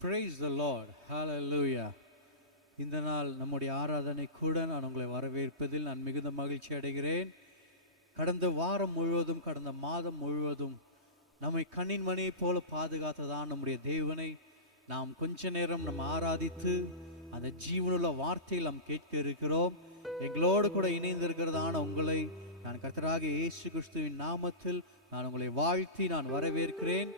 Praise the Lord. Hallelujah. இந்த நாள் நம்முடைய ஆராதனை கூட நான் உங்களை வரவேற்பதில் நான் மிகுந்த மகிழ்ச்சி அடைகிறேன். கடந்த வாரம் முழுவதும் கடந்த மாதம் முழுவதும் நம்மை கண்ணின் மணியை போல பாதுகாத்ததான் நம்முடைய தேவனை நாம் கொஞ்ச நேரம் நம்ம ஆராதித்து அந்த ஜீவனுள்ள வார்த்தையில் நாம் கேட்க இருக்கிறோம். எங்களோடு கூட இணைந்திருக்கிறதான உங்களை நான் கர்த்தராகிய இயேசு கிறிஸ்துவின் நாமத்தில் நான் உங்களை வாழ்த்தி நான் வரவேற்கிறேன்.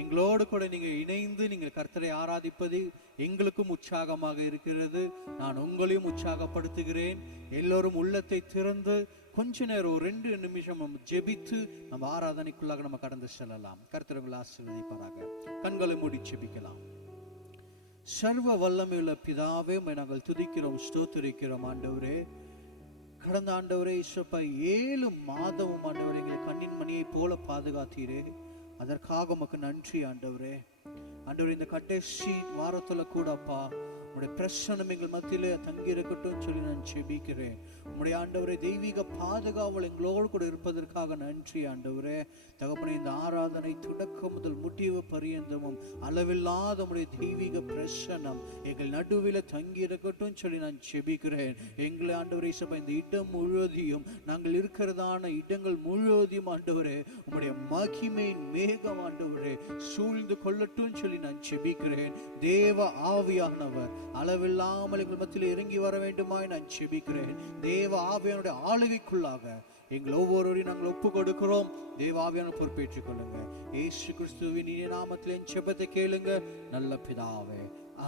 எங்களோடு கூட நீங்கள் இணைந்து நீங்கள் கர்த்தரை ஆராதிப்பது எங்களுக்கும் உற்சாகமாக இருக்கிறது. நான் உங்களையும் உற்சாகப்படுத்துகிறேன். எல்லோரும் உள்ளத்தை திறந்து கொஞ்ச நேரம் 2 நிமிஷம் நம்ம ஜெபித்து நம்ம ஆராதனைக்குள்ளாக நம்ம கடந்து செல்லலாம். கர்த்தர் உங்களை ஆசீர்வதிப்பாராக. கண்களை மூடி ஜெபிக்கலாம். சர்வ வல்லமையுள்ள பிதாவே, நாங்கள் துதிக்கிறோம், ஸ்தோத்திரிக்கிறோம். ஆண்டவரே, கடந்த ஆண்டவரே இயேசுப்பா 7 மாதமும் ஆண்டவரே எங்களை கண்ணின் மணியை போல பாதுகாத்தீரே, அதற்காக உமக்கு நன்றி ஆண்டவரே. ஆண்டவரே, இந்த கடைசி வாரத்துல கூட அப்பா உங்களுடைய பிரசன்னம் எங்கள் மத்தியிலே தங்கி இருக்கட்டும் சொல்லி நான் ஜெபிக்கிறேன். உங்களுடைய ஆண்டவரே தெய்வீக பாதுகாவல் எங்களோடு கூட இருப்பதற்காக நன்றி ஆண்டவரே. தகப்பனே, இந்த ஆராதனை தொடக்கம் முதல் முடிவு பரியந்தமும் அளவில்லாத உங்களுடைய தெய்வீக பிரசன்னம் எங்கள் நடுவில் தங்கி இருக்கட்டும் சொல்லி நான் ஜெபிக்கிறேன். எங்களை ஆண்டவரே சபை இந்த இடம் முழுவதையும் நாங்கள் இருக்கிறதான இடங்கள் முழுவதையும் ஆண்டவரே உங்களுடைய மகிமையின் மேகம் ஆண்டவரே சூழ்ந்து கொள்ளட்டும் சொல்லி நான் ஜெபிக்கிறேன். தேவ ஆவியானவர் அளவில்லாமல் எங்கள் மத்தியில் இறங்கி வர வேண்டுமாய் நான் ஜெபிக்கிறேன். தேவ ஆவியானுடைய ஆளுகைக்குள்ளாக எங்கள் ஒவ்வொருவரையும் நாங்கள் ஒப்பு கொடுக்கிறோம். தேவ ஆவியான பொறுப்பேற்றுக் கொள்ளுங்க. இயேசு கிறிஸ்துவின் இனிய நாமத்தில் என் ஜெபத்தை கேளுங்க நல்ல பிதாவே,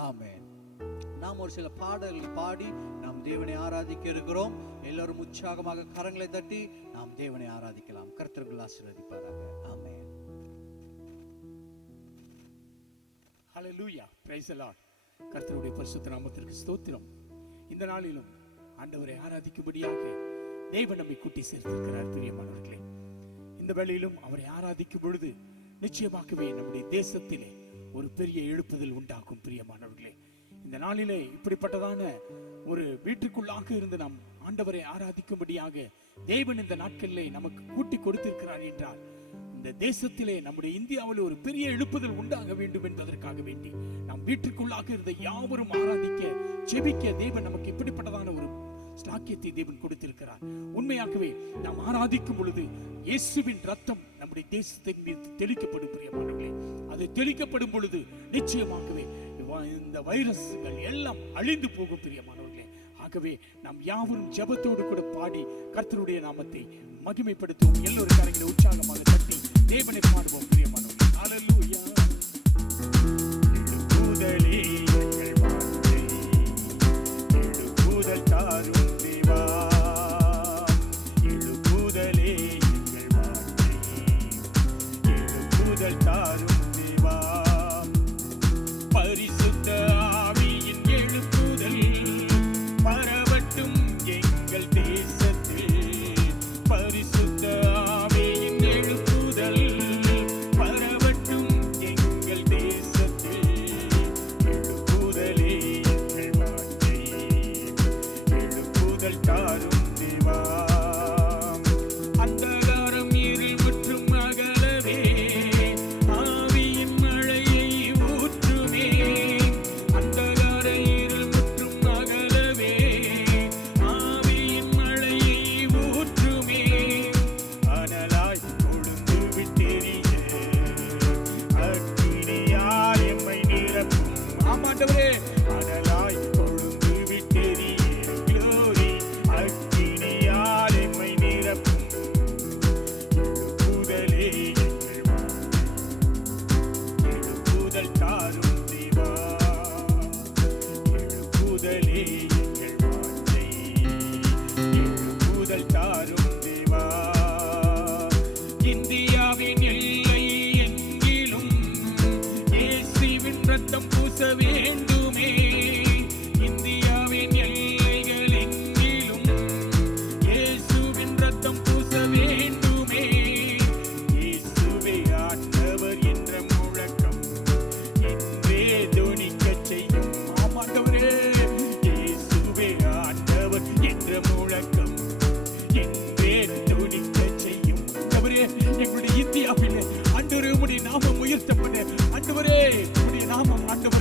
ஆமென். நாம் ஒரு சில பாடல்கள் பாடி நாம் தேவனை ஆராதிக்க இருக்கிறோம். எல்லாரும் உற்சாகமாக கரங்களை தட்டி நாம் தேவனை ஆராதிக்கலாம். கர்த்தர்கள் ஆசீர்வதிப்பாராக. ஆமென். ஹல்லேலூயா, பிரைஸ் தி லார்ட். கர்த்தருடைய பரிசுத்த நாமத்திற்கு ஸ்தோத்திரம். இந்த நாளிலும் ஆண்டவரை ஆராதிக்கும்படியாக தேவன் நம்மை கூட்டி சேர்த்திருக்கிறார். பிரியமானவர்களே, இந்த வேளையிலும் அவரை ஆராதிக்கும் பொழுது நிச்சயமாகவே நம்முடைய தேசத்திலே ஒரு பெரிய எழுப்புதல் உண்டாகும். பிரியமானவர்களே, இந்த நாளிலே இப்படிப்பட்டதான ஒரு வீட்டுக்குள்ளாக இருந்து நாம் ஆண்டவரை ஆராதிக்கும்படியாக தேவன் இந்த நாட்களிலே நமக்கு கூட்டி கொடுத்திருக்கிறார் என்றால் இந்த தேசத்திலே நம்முடைய இந்தியாவில் ஒரு பெரிய எழுப்புதல் உண்டாக வேண்டும் என்பதற்காக வேண்டி நாம் வீட்டுக்குள்ளாக இருந்த யாவரும் ஆராதிக்க ஜெபிக்க தேவன் நமக்கு இப்படிப்பட்டதான ஒரு ஸ்லாக்கியத்தை தேவன் கொடுத்திருக்கிறார். உண்மையாகவே நாம் ஆராதிக்கும் பொழுது இயேசுவின் ரத்தம் நம்முடைய தேசத்தின் மீது தெளிக்கப்படும். பிரியமானவர்களே, அது தெளிக்கப்படும் பொழுது நிச்சயமாகவே இந்த வைரஸ்கள் எல்லாம் அழிந்து போகும். பிரியமானவர்களே, ஆகவே நாம் யாவரும் ஜெபத்தோடு கூட பாடி கர்த்தருடைய நாமத்தை மகிமைப்படுத்துவோம். எல்லோரும் கரங்களை உற்சாகமாக தட்டி தேவனை பாடுவோம். பிரியமானவர்களே, ஹல்லேலூயா. எழுப்புதலே எங்கள் வார்த்தை, எழுப்புதல் தாரும் தேவா. எழுப்புதலே எங்கள் வார்த்தை, எழுப்புதல் தாரும் தேவா. பரிசுத்த ஆவியின் எழுப்புதல் பரவட்டும் எங்கள் தேசத்தில். பரிசுத்த ஆவியின் எழுப்புதல் பரவட்டும் எங்கள் தேசத்தில். எழுப்புதலே எங்கள் வார்த்தை, எழுப்புதல் தாரும் தேவா. அந்தகாரம் இருள் மற்றும் அகலவே ஆவியின் மழையை ஊற்றுமே. அந்தகார இருள் மற்றும் அகலவே ஆவியின் மழையை ஊற்றுமே. அனலாய் கொழுந்து விட்டெரிய அக்கினியால் எம்மை நிரப்பும். ஆமாண்டவரே, அனலாய் கொழுந்து விட்டெரிய க்ளோரி அக்கினியால் எம்மை நிரப்பும். எழுப்புதலே எங்கள் வார்த்தை, எழுப்புதல் தாரும் தேவா. எழுப்புதலே எங்கள் வார்த்தை, எழுப்புதல் தாரும் தேவா. இந்தியாவின் எல்லை எங்கிலும் இயேசுவின் ரத்தம் பூச வேண்டுமே. இந்தியாவின் எல்லைகள் எங்கிலும் இயேசுவின் ரத்தம் பூச வேண்டுமே. இயேசுவே ஆண்டவர் என்ற முழக்கம் இன்றே தொனிக்கச் செய்யும். ஆமாண்டவரே, இயேசுவே ஆண்டவர் என்ற முழக்கம் இன்றே தொனிக்கச் செய்யும். எங்களுடைய இந்தியாவில் ஆண்டவரே உம்முடைய நாமம் உயர்த்தப்பட. ஆண்டவரே உம்முடைய நாமம் ஆண்டவரே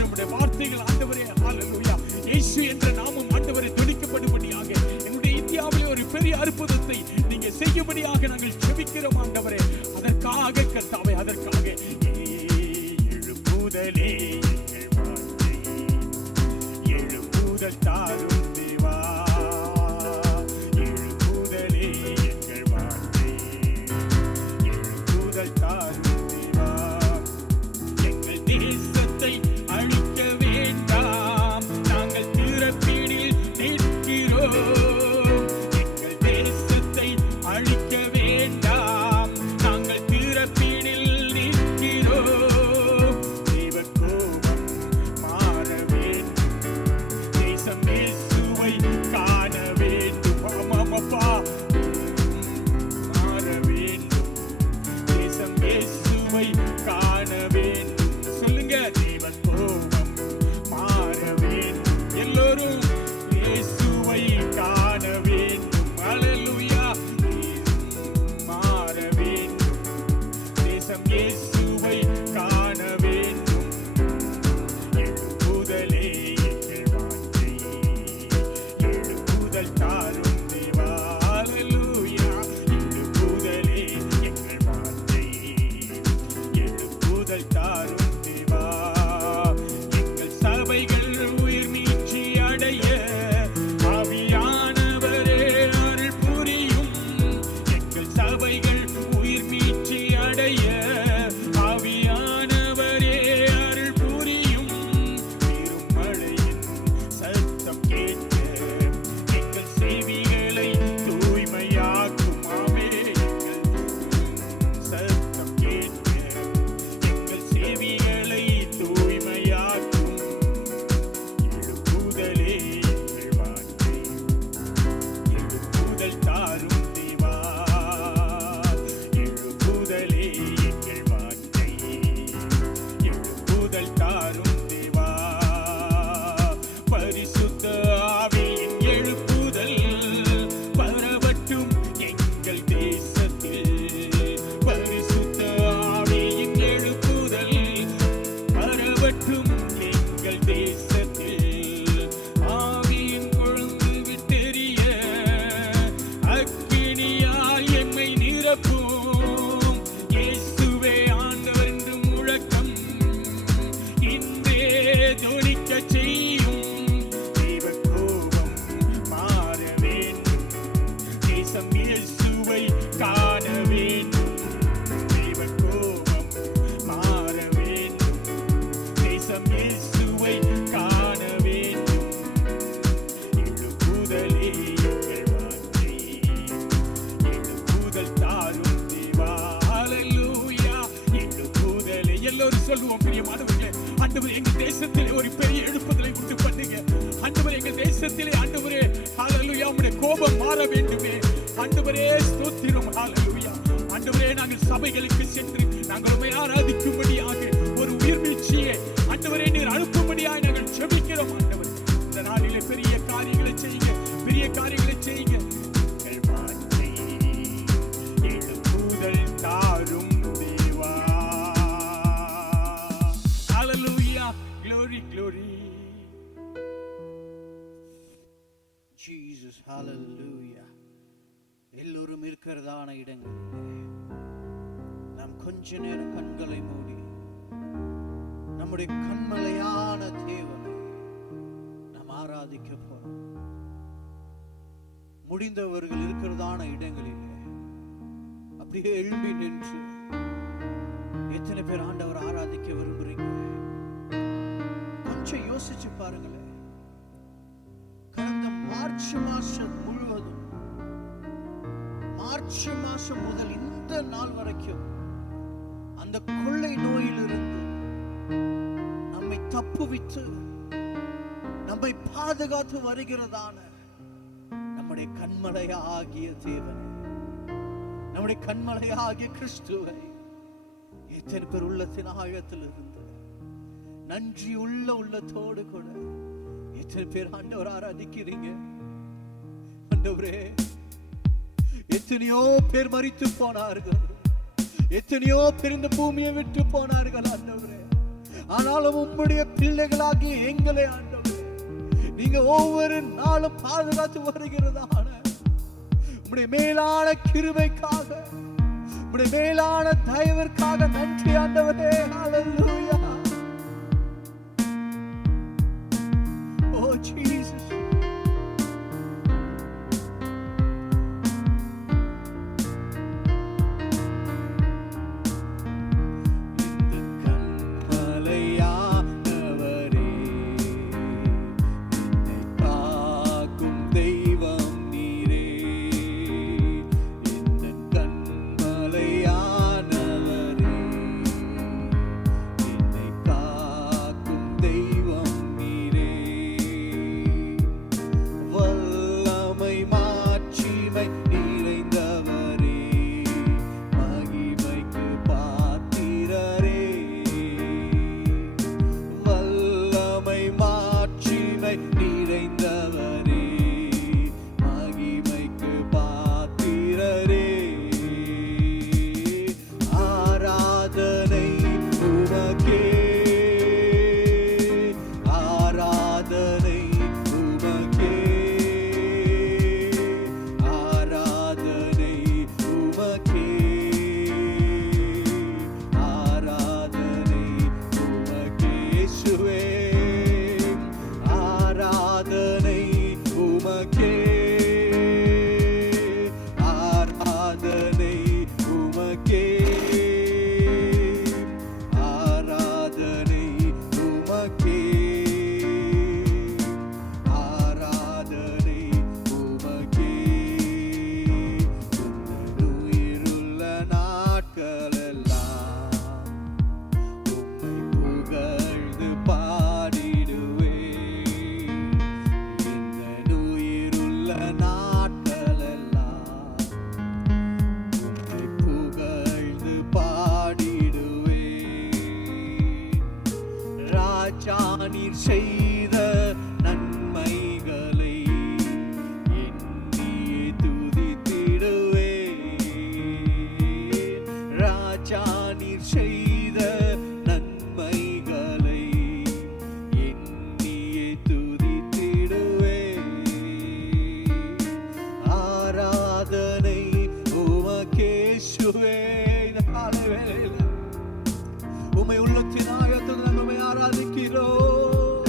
முடியும்படியாக நாங்கள் ஜெபிக்கிறோம் ஆண்டவரே. அதற்காக கர்த்தாவே, அதற்காக எழுப்புதலே எங்கள் வாழ்க்கை, எழுப்புதல் தாரும் தேவா, எழுப்புதலே எங்கள் வாழ்க்கை, எழுப்புதல் தாரும் தேவா. எங்கள் தேசத்தை அழிக்க வேண்டாம், நாங்கள் திறப்பினில் நிற்கிறோம். எங்கள் தேசத்தை அழிக்க வேண்டாம், நாங்கள் திறப்பினில் நிற்கிறோம். தேவ கோபம் மாற வேண்டும், தேசம் இயேசுவை காண வேண்டும். ஆமாமப்பா, மாற வேண்டும், தேசம் இயேசுவை காண வேண்டும். சொல்லுங்க, தேவ கோபம் மாற வேண்டும், எல்லோரும் இயேசுவை காண வேண்டும். ஹல்லேலூயா, மாற வேண்டும், தேசம் இயேசுவை காண வேண்டும். எழுப்புதலே எங்கள் வாழ்க்கை, எழுப்புதல் தாரும் தேவா. ஹல்லேலூயா, எழுப்புதலே எங்கள் வாழ்க்கை, எழுப்புதல் தாரும் தேவா. எங்கள் சபைகள் உயிர் மீட்சி அடைய ஆவியானவரே அருள் புரியும். எங்கள் சபைகள் உயிர் மீட்சி அடைய ஆவியானவரே அருள் புரியும். பெருமழையின் சத்தம் கேட்க எங்கள் செவிகளை தூய்மையாக்கும். ஆமே, எங்கள் சத்தம் கேட்க எங்கள் செவிகளை தூய்மையாக்கும். எழுப்புதலே எங்கள் வாழ்க்கை, எழுப்புதல் தாரும் தேவா, எழுப்புதலே எங்கள் வாழ்க்கை, எழுப்புதல் தாரும் தேவா. பரிசுத்த ஆவியின் எழுப்புதல் பரவட்டும் எங்கள் தேசத்தில். பரிசுத்த ஆவியின் எழுப்புதல் பரவட்டும் எங்கள் தேசத்தில். ஆவியின் கொழுந்து விட்டெரிய அக்கினியால் எம்மை நிரப்பும். இயேசுவே ஆண்டவர் என்று முழக்கம் இன்றே தொனிக்கச் செய்யும். தெய்வ கோபம் மாற வேண்டும், தேசம் இயேசுவை காண வேண்டும். தெய்வ கோபம் மாற வேண்டும், தேசம் இயேசுவை காண வேண்டும். எழுப்புதலே எங்கள் வாழ்க்கை, எழுப்புதல் தாரும் தேவா. ஹல்லேலூயா, எழுப்புதலே. எல்லோரும் சொல்லுவோம் பிரியமானவர்களே, ஆண்டவரே எங்கள் தேசத்திலே ஒரு பெரிய எழுப்புதலை உண்டு பண்ணுங்க. ஆண்டவரே எங்கள் தேசத்திலே, ஆண்டவரே ஹல்லேலூயா, உம்முடைய கோபம் மாற வேண்டுமே. ஆண்டவரே ஸ்தோத்திரம். ஹல்லேலூயா, ஆண்டவரே நாங்கள் சபைகளுக்கு சென்று நாங்கள் உம்மை ஆராதிக்கும்படியாக ஒரு உயிர் மீட்சியை ஆண்டவரே நீர் அனுப்பும்படியாக நாங்கள் ஜெபிக்கிறோம். ஆண்டவரே, இந்த நாளிலே பெரிய காரியங்களை செய்யுங்க, பெரிய காரியங்களை செய்யுங்க. எங்கள் வாழ்க்கை, எழுப்புதல் தாரும் தேவா. ஹல்லேலூயா, glory glory. ஜீசஸ், ஹalleluya. எல்லோரும் இருக்கிறதான இடங்கள் நாம் கொஞ்ச நேரம் கண்களை மூடி நம்முடைய கண்மலையான தேவனை நாம் ஆராதிக்க போறோம். முடிந்தவர்கள் இருக்கிறதான இடங்களில் அப்படியே எழும்பி நின்று எத்தனை பேர் ஆண்டவர் ஆராதிக்க விரும்புறீங்க? கொஞ்சம் யோசிச்சு பாருங்களேன். கடந்த மார்ச் மாசம் முழுவதும், மார்ச் மாசம் முதல் இந்த நாள் வரைக்கும் அந்த கொள்ளை நோயிலிருந்து நம்மை தப்புவித்து நம்மை பாதுகாத்து வருகிறதான நம்முடைய கண்மலையாகிய தேவனை, நம்முடைய கண்மலையாகிய கிறிஸ்துவை எத்தனை பேர் உள்ளத்தின் ஆழத்தில் இருந்து நன்றி உள்ள உள்ளத்தோடு கூட எத்தனை பேர் ஆண்டவர் ஆராதிக்கிறீங்க? ஆண்டவரே, எத்தனையோ பேர் மரித்து போனார்கள், எத்தனையோ பேர் இந்த பூமியை விட்டு போனார்கள் ஆண்டவரே. ஆனாலும் உம்முடைய பிள்ளைகளாகிய எங்களை ஆண்டவரே நீங்க ஒவ்வொரு நாளும் பாதுகாத்து வருகிறதான உம்முடைய மேலான கிருபைக்காக, உம்முடைய மேலான தயவிற்காக நன்றி ஆண்டவரே. ஹalleluya. Oh Jesus. நீர் செய்த நன்மைகளை எண்ணியே துதித்திடுவேன். ராஜா நீர் செய்த நன்மைகளை எண்ணியே துதித்திடுவேன். ஆராதனை உமக்கேசுவே. உம்மை உள்ளத்தின் ஆழத்தில் நாங்கள் ஆராதிக்கிறோம்.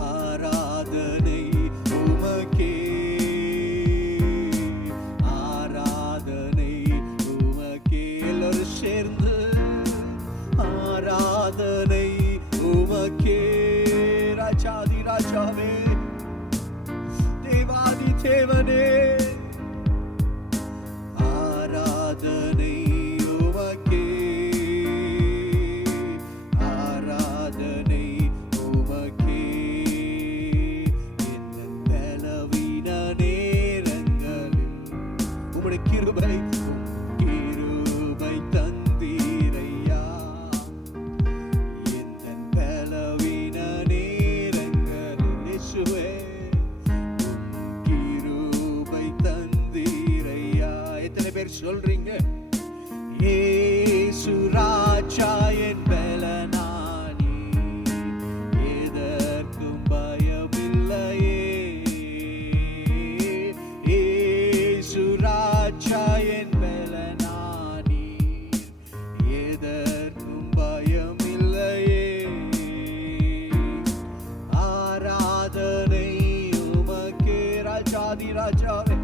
ஆராதனை உமக்கே, ஆராதனை உமக்கே. எல்லாரும் சேர்ந்து ஆராதனை உமக்கே. ராஜாதி ராஜாவே, தேவாதி தேவனே, ஆராதனை உமக்கே, ஆராதனை உமக்கே. என் பலவீன நேரங்களில் உம்முடைய கிருபை தந்தீரையா. என் பலவீன நேரங்களில் இயேசுவே கிருபை தந்தீரையா. எத்தனை பேர் சொல்றீங்க? இயேசு ராஜா என் பலனானி, எதற்கும் பயமில்லையே. இயேசு ராஜா என் பலனானி, எதற்கும் பயமில்லையே. ஆராதனை உமக்கே. ராஜாதி ராஜாவே,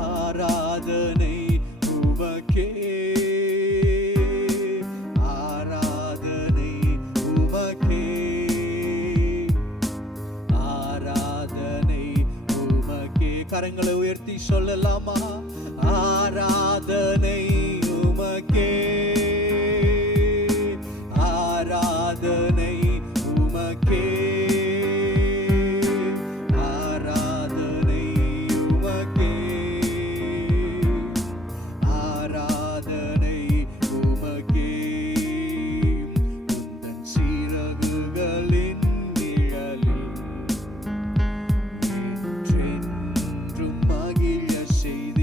ஆராதனை உமக்கே, ஆராதனை உமக்கே, ஆராதனை உமக்கே. கரங்களை உயர்த்தி சொல்லலாமா? ஆராதனை உமக்கே, ஆராதனை உமக்கே, ஆராதனை உமக்கே, ஆராதனை உமக்கே. உந்தன் சிறகுகளின் நிழலில் என்றென்றும் மகிழ செய்தீர்.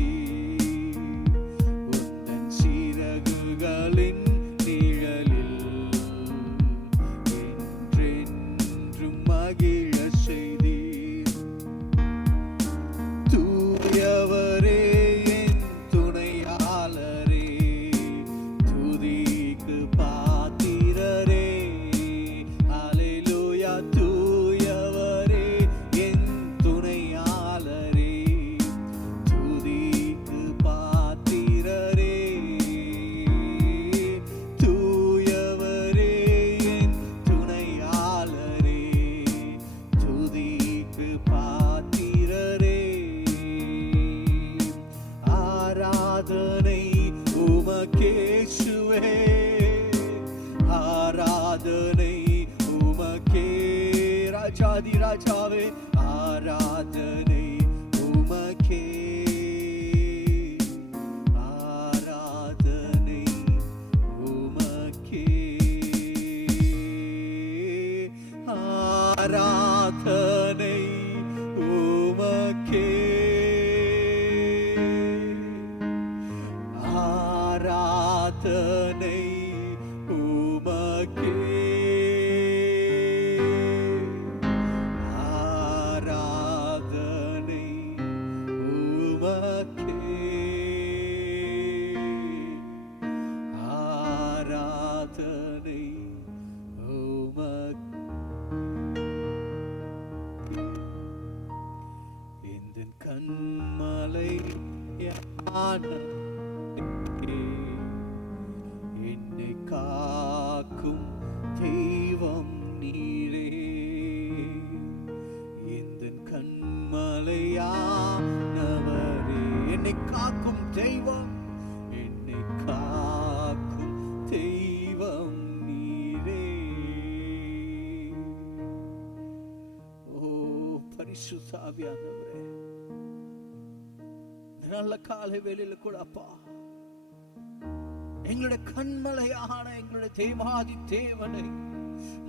ராஜாதி ராஜாவே ஆராதனை உமக்கே, ஆராதனை உமக்கே, ஆராதனை உமக்கே, ஆராதனை உமக்கே, ஆராதனை உமக்கே, ஆராதனை உமக்கே. இந்த கண்மலை என்னை காக்கும் தெய்வம் நீரே, இந்த கண்மலையானவரே, என்னை காக்கும் தெய்வம், என்னை காக்கும் தெய்வம் நீரே. ஓ பரிசுத்த ஆவியானவரே, நல்ல காலை வேளையில கூட அப்பா எங்களுடைய கண்மலையான எங்களுடைய தேவாதி தேவனை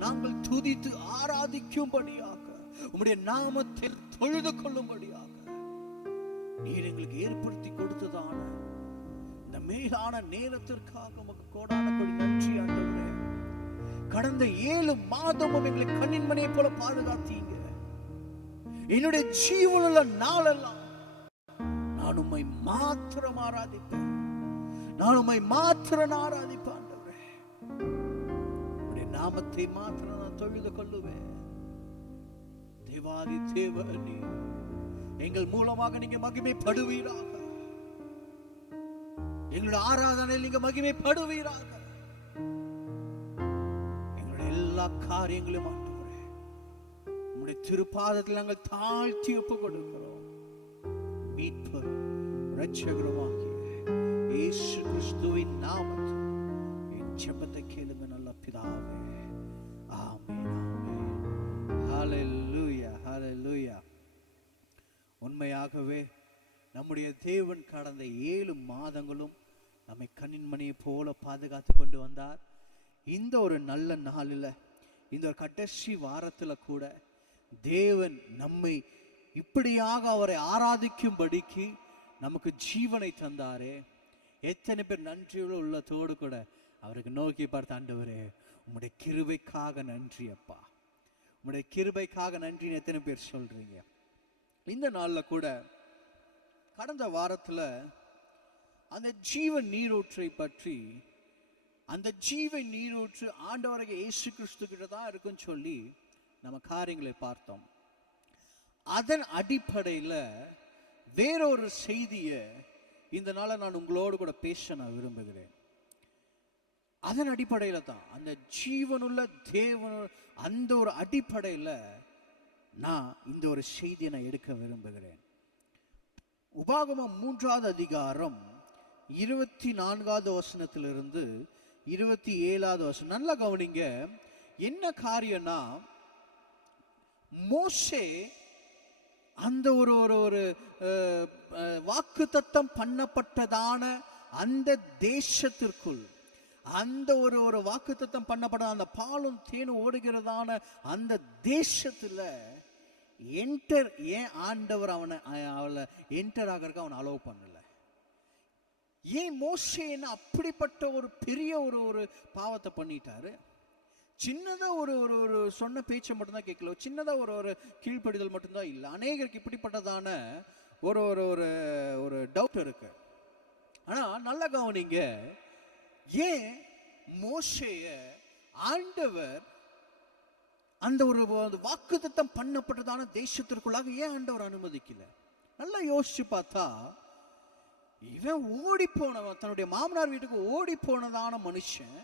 நாங்கள் துதித்து ஆராதிக்கும்படியாக, உம்முடைய நாமத்தை தொழுது கொள்ளும்படியாக நீர் எங்களுக்கு ஏற்படுத்தி கொடுத்ததான இந்த மேலான நேரத்திற்காக உமக்கு கோடான கோடி நன்றி ஆண்டவரே. கடந்த 7 மாதமும் எங்களை கண்ணின் மணியை போல பாதுகாத்தீங்க. என்னுடைய ஜீவனுள்ள நாளெல்லாம் நான் உம்மை மாத்திரம் ஆராதிப்பேன், நான் உம்மை மாத்திரம் ஆராதிப்பேன் ஆண்டவரே. உம்முடைய நாமத்தை மாத்திரம் நான் தொழுது கொள்ளுவேன். தேவாதி தேவனே, எங்கள் மூலமாக நீங்க மகிமைப்படுவீராக, எங்களுடைய ஆராதனையில் நீங்க மகிமைப்படுவீராக. எங்களுடைய எல்லா காரியங்களும் ஆண்டவரே உம்முடைய திருப்பாதத்தில் நாங்கள் தாழ்த்தி ஒப்பு கொடுக்கிறோம். மீட்பர் இரட்சகருமாகிய இயேசு கிறிஸ்துவின் நாமத்தில் என் ஜெபத்தை கேளுங்க நல்ல பிதாவே. ஆமென், ஆமென். ஹல்லேலூயா, ஹல்லேலூயா. உண்மையாகவே நம்முடைய தேவன் கடந்த 7 மாதங்களும் நம்மை கண்ணின் மணியை போல பாதுகாத்து கொண்டு வந்தார். இந்த ஒரு நல்ல நாளில், இந்த ஒரு கடைசி வாரத்துல கூட தேவன் நம்மை இப்படியாக அவரை ஆராதிக்கும்படிக்கு நமக்கு ஜீவனை தந்தாரே. எத்தனை பேர் நன்றியுள்ள உள்ளத்தோடு கூட அவருக்கு நோக்கி பார்த்து, ஆண்டவரே உம்முடைய கிருபைக்காக நன்றி அப்பா, உம்முடைய கிருபைக்காக நன்றின்னு எத்தனை பேர் சொல்றீங்க? இந்த நாள்ல கூட கடந்த வாரத்துல அந்த ஜீவ நீரூற்றை பற்றி, அந்த ஜீவ நீரூற்று ஆண்டவராகிய இயேசு கிறிஸ்து கிட்ட தான் இருக்குன்னு சொல்லி நம்ம காரியங்களை பார்த்தோம். அதன் அடிப்படையில் வேறொரு செய்தியை இந்த நாளை நான் உங்களோடு கூட பேச நான் விரும்புகிறேன். அதன் அடிப்படையில் தான், அந்த ஜீவனுள்ள தேவன், அந்த ஒரு அடிப்படையில் நான் இந்த ஒரு செய்தியை நான் எடுக்க விரும்புகிறேன். உபாகமம் 3ஆம் அதிகாரம் 24வது வசனத்திலிருந்து 27வது வசனம் நல்லா கவனிங்க. என்ன காரியம்னா, மோசே அந்த ஒரு ஒரு ஒரு வாக்குத்தத்தம் பண்ணப்பட்டதான அந்த தேசத்திற்குள், அந்த ஒரு ஒரு வாக்குத்தத்தம் பண்ணப்பட்ட அந்த பாலும் தேனும் ஓடுகிறதான அந்த தேசத்துல என்டர், ஏன் ஆண்டவர் அவளை என்டர் ஆகிறதுக்கு அவனை அலோவ் பண்ணல? ஏன் மோசே என்ன அப்படிப்பட்ட ஒரு பெரிய ஒரு ஒரு பாவத்தை பண்ணிட்டாரு? சின்னதா ஒரு ஒரு ஒரு சொன்ன பேச்சை மட்டும்தான் கேட்கல, சின்னதா ஒரு ஒரு கீழ்ப்படிதல் மட்டும்தான் இல்லை. அநேகருக்கு இப்படிப்பட்டதான ஒரு ஒரு ஒரு ஒரு டவுட் இருக்கு. ஆனா நல்ல கவனிங்க, ஏன் மோசேய ஆண்டவர் அந்த ஒரு வாக்குத்தத்தம் பண்ணப்பட்டதான தேசத்திற்குள்ளாக ஏன் ஆண்டவர் அனுமதிக்கல? நல்லா யோசிச்சு பார்த்தா, இவன் ஓடி போனவன், தன்னுடைய மாமனார் வீட்டுக்கு ஓடி போனதான மனுஷன்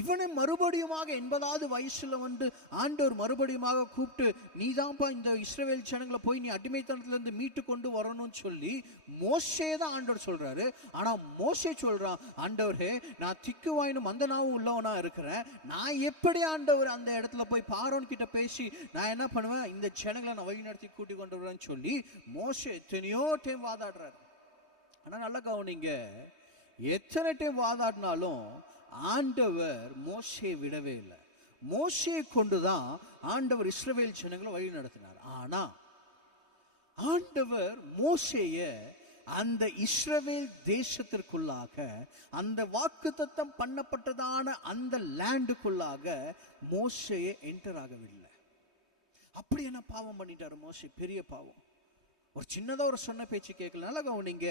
இவனை மறுபடியுமாக 80வது வயசுல வந்து ஆண்டவர் மறுபடியுமாக கூப்பிட்டு, நீதான்ப்பா இந்த இஸ்ரவேல் ஜனங்களை போய் நீ அடிமைத்தனத்துல இருந்து மீட்டு கொண்டு வரணும்னு சொல்லி மோசே தான் ஆண்டவர் சொல்றாரு. ஆனா மோசே சொல்றான், ஆண்டவரே நான் திக்குவாயினும் மந்தனாவும் உள்ளவனா இருக்கிறேன், நான் எப்படி ஆண்டவர் அந்த இடத்துல போய் பார்வோன் கிட்ட பேசி நான் என்ன பண்ணுவேன், இந்த ஜனங்களை நான் வழி நடத்தி கூட்டி கொண்டு வரேன்னு சொல்லி மோசே எத்தனையோ டைம் வாதாடுறாரு. ஆனா நல்லா கவனிங்க, எத்தனை டைம் வாதாடினாலும் ஆண்டவர் மோசேயை விடவே இல்லை. மோசேயை கொண்டுதான் ஆண்டவர் இஸ்ரவேல் ஜனங்களை வழி நடத்தினார். ஆனா ஆண்டவர் மோசேய அந்த இஸ்ரவேல் தேசத்திற்குள்ளாக, அந்த வாக்குத்தத்தம் பண்ணப்பட்டதான அந்த லேண்டுக்குள்ளாக மோசேயை என்டர் ஆகவில்லை. அப்படி என்ன பாவம் பண்ணிட்டாரு மோசே? பெரிய பாவம். ஒரு சின்னதா ஒரு சொன்ன பேச்சு கேட்கல. நல்லா கவனிங்க,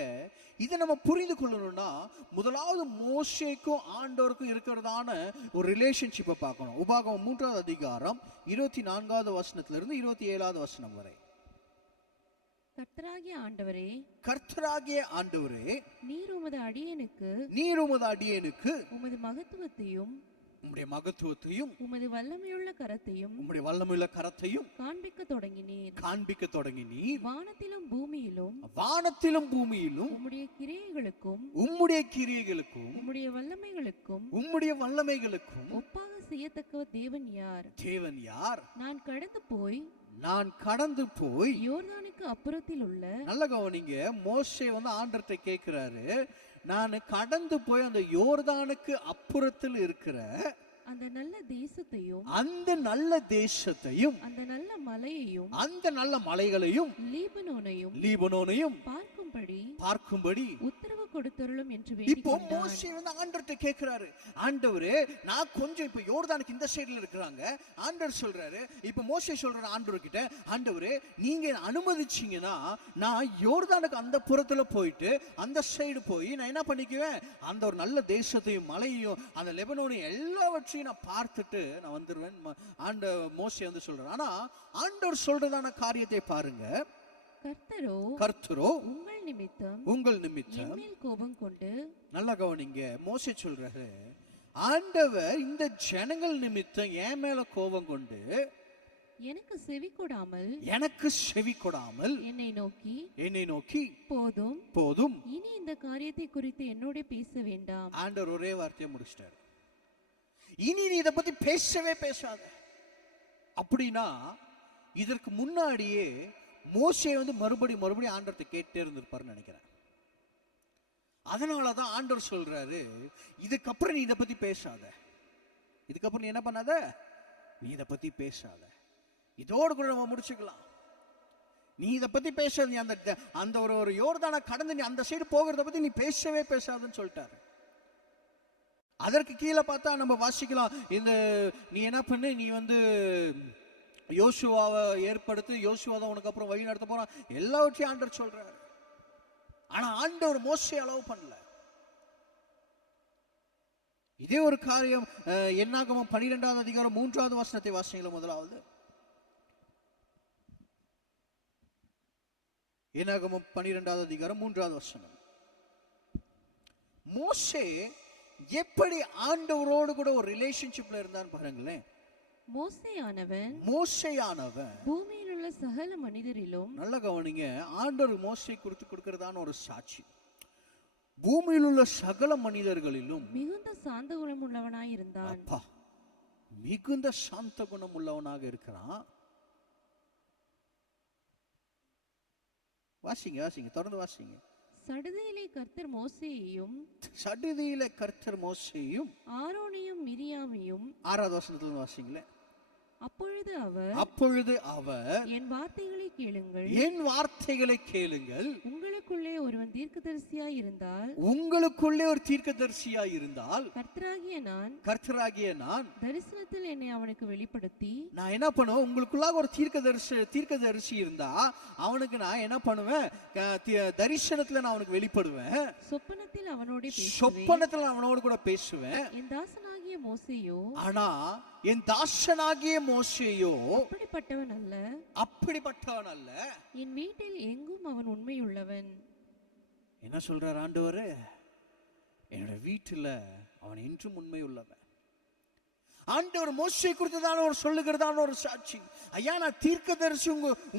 இதை நம்ம புரிந்து கொள்ளணும்னா முதலாவது மோசேக்கும் ஆண்டவருக்கும் இருக்கிறதான ஒரு ரிலேஷன்ஷிப்பை பார்க்கணும். உபாகமம் 3வது அதிகாரம் 24வது வசனத்திலிருந்து 27வது வசனம் வரை. கர்த்தராகிய ஆண்டவரே, கர்த்தராகிய ஆண்டவரே, நீர் உமது அடியேனுக்கு உமது மகத்துவத்தையும் உம்முடைய மகத்துவத்தையும் உமது வல்லமையுள்ள கரத்தையும் காண்பிக்க தொடங்கினீர். வானத்திலும் பூமியிலும் உம்முடைய கிரியைகளுக்கும் உம்முடைய வல்லமைகளுக்கும் ஒப்பாக செய்யத்தக்க தேவன் யார்? நான் கடந்து போய் யோர்தானுக்கு அப்புறத்தில் உள்ள, நல்ல கவனிங்க, மோசே வந்து ஆண்டவர்கிட்ட கேட்கிறாரு, நான் கடந்து போய் அந்த யோர்தானுக்கு அப்புறத்தில் இருக்கிற அந்த நல்ல தேசத்தையும் அந்த நல்ல மலையையும் அந்த நல்ல மலைகளையும் லீபனோனையும் பார்க்கும்படி உத்தரவு கொடுத்தருளும் என்று இப்போ மோசே வந்து ஆண்டவர்கிட்ட கேட்கிறாரு, ஆண்டவரே நான் கொஞ்சம் இப்ப யோர்தானுக்கு இந்த சைடுல இருக்கிறாங்க. ஆண்டவர் சொல்றாரு, இப்ப மோசே சொல்றாரு ஆண்டவர்கிட்ட, ஆண்டவரே நீங்க அனுமதிச்சீங்கன்னா நான் யோர்தானுக்கு அந்த புறத்துல போயிட்டு அந்த சைடு போய் நான் என்ன பண்ணிக்குவேன், அந்த ஒரு நல்ல தேசத்தையும் மலையையும் அந்த லெபனோனையும் எல்லாவற்றையும் நான் பார்த்துட்டு நான் வந்துருவேன். மோசே வந்து சொல்றாரு. ஆனா ஆண்டவர் சொல்றதான காரியத்தை பாருங்க, கர்த்தரோ உங்கள் நிமித்தம் கோபம் கொண்டு, நல்லா கவனிங்க, மோசே சொல்றாரு, ஆண்டவர் இந்த ஜனங்கள் நிமித்தம் என் மேல கோபம் கொண்டு எனக்கு செவி கொடாமல் என்னை நோக்கி போதும் இனி இந்த காரியத்தை குறித்து என்னோட பேச வேண்டாம். ஆண்டவர் ஒரே வார்த்தையை முடிச்சிட்டாரு, இனி நீ இதை பத்தி பேசவே பேசாத. அப்படின்னா இதற்கு முன்னாடியே மோசே வந்து மறுபடியும் ஆண்டவர்கிட்ட கேட்டே இருந்திருப்பாருன்னு நினைக்கிறேன். அதனாலதான் ஆண்டவர் சொல்றாரு, இதுக்கப்புறம் நீ இதை பத்தி பேசாத, இதுக்கப்புறம் நீ என்ன பண்ணாத, நீ இதை பத்தி பேசாத. இதோடு கூட நம்ம முடிச்சுக்கலாம். நீ இதை பத்தி பேசாத, நீ அந்த ஒரு யோர்தானை கடந்து நீ அந்த சைடு போகிறத பத்தி நீ பேசவே பேசாதுன்னு சொல்லிட்டாரு. அதற்கு கீழே பார்த்தா நம்ம வாசிக்கலாம், இந்த நீ என்ன பண்ணு, நீ வந்து யோசுவாவை ஏற்படுத்தி, யோசுவா தான் உனக்கு அப்புறம் வழி நடத்த போறான், எல்லாவற்றையும் ஆண்டவர் சொல்றாரு. ஆனா ஆண்டவர் மோசே அலோவ் பண்ணல. இதே ஒரு காரியம் என்னாகமம் 12வது அதிகாரம் 3வது வசனத்தை வாசிங்களா. முதலாவது என்னாகமம் 12வது அதிகாரம் 3வது வசனம். மோசே எப்படி ஆண்டவரோடு கூட ஒரு ரிலேஷன்ஷிப்ல இருந்தான்னு பாருங்களேன். மோசேயானவன் பூமியில் உள்ள சகல மனிதரிலும், நல்ல கவனிங்க, ஆண்டவர் மோசே குறித்து கொடுக்கிறதான ஒரு சாட்சி, பூமியில் உள்ள சகல மனிதர்களிலும் மிகுந்த சாந்த குணம் உள்ளவனாய் இருந்தான். மிகுந்த சாந்த குணம் உள்ளவனாக இருக்கிறான். வாசிங்க தொடர்ந்து வாசிங்க. சடுதியிலே கர்த்தர் மோசேயும் ஆரோனையும் மிரியாமையும், 6வது வசனத்துல வாசிங்களேன். அப்பொழுது அவர் என் வார்த்தைகளை கேளுங்கள், உங்களுக்குள்ளே ஒரு தீர்க்கதரிசியாய் இருந்தால் கர்த்தராகிய நான் தரிசனத்தில் என்னை அவனுக்கு வெளிப்படுத்தி, நான் என்ன பண்ணுவேன், உங்களுக்குள்ளாக ஒரு தீர்க்கதரிசி இருந்தா அவனுக்கு நான் என்ன பண்ணுவேன், தரிசனத்துல நான் அவனுக்கு வெளிப்படுவேன், சொப்பனத்தில் அவனோடு கூட பேசுவேன். ஆனா என் தாசனாகிய மோசேயோ அப்படிப்பட்டவன் அல்ல, என் வீட்டில் எங்கும் அவன் உண்மையுள்ளவன். என்ன சொல்றார் ஆண்டவர்? என்னோட வீட்டுல அவன் என்றும் உண்மை உள்ளவன். ஆண்டவர் மோசே குறித்ததான ஒரு சொல்லுகிறதான ஒரு சாட்சி. ஐயா, நான் தீர்க்கதரிசி,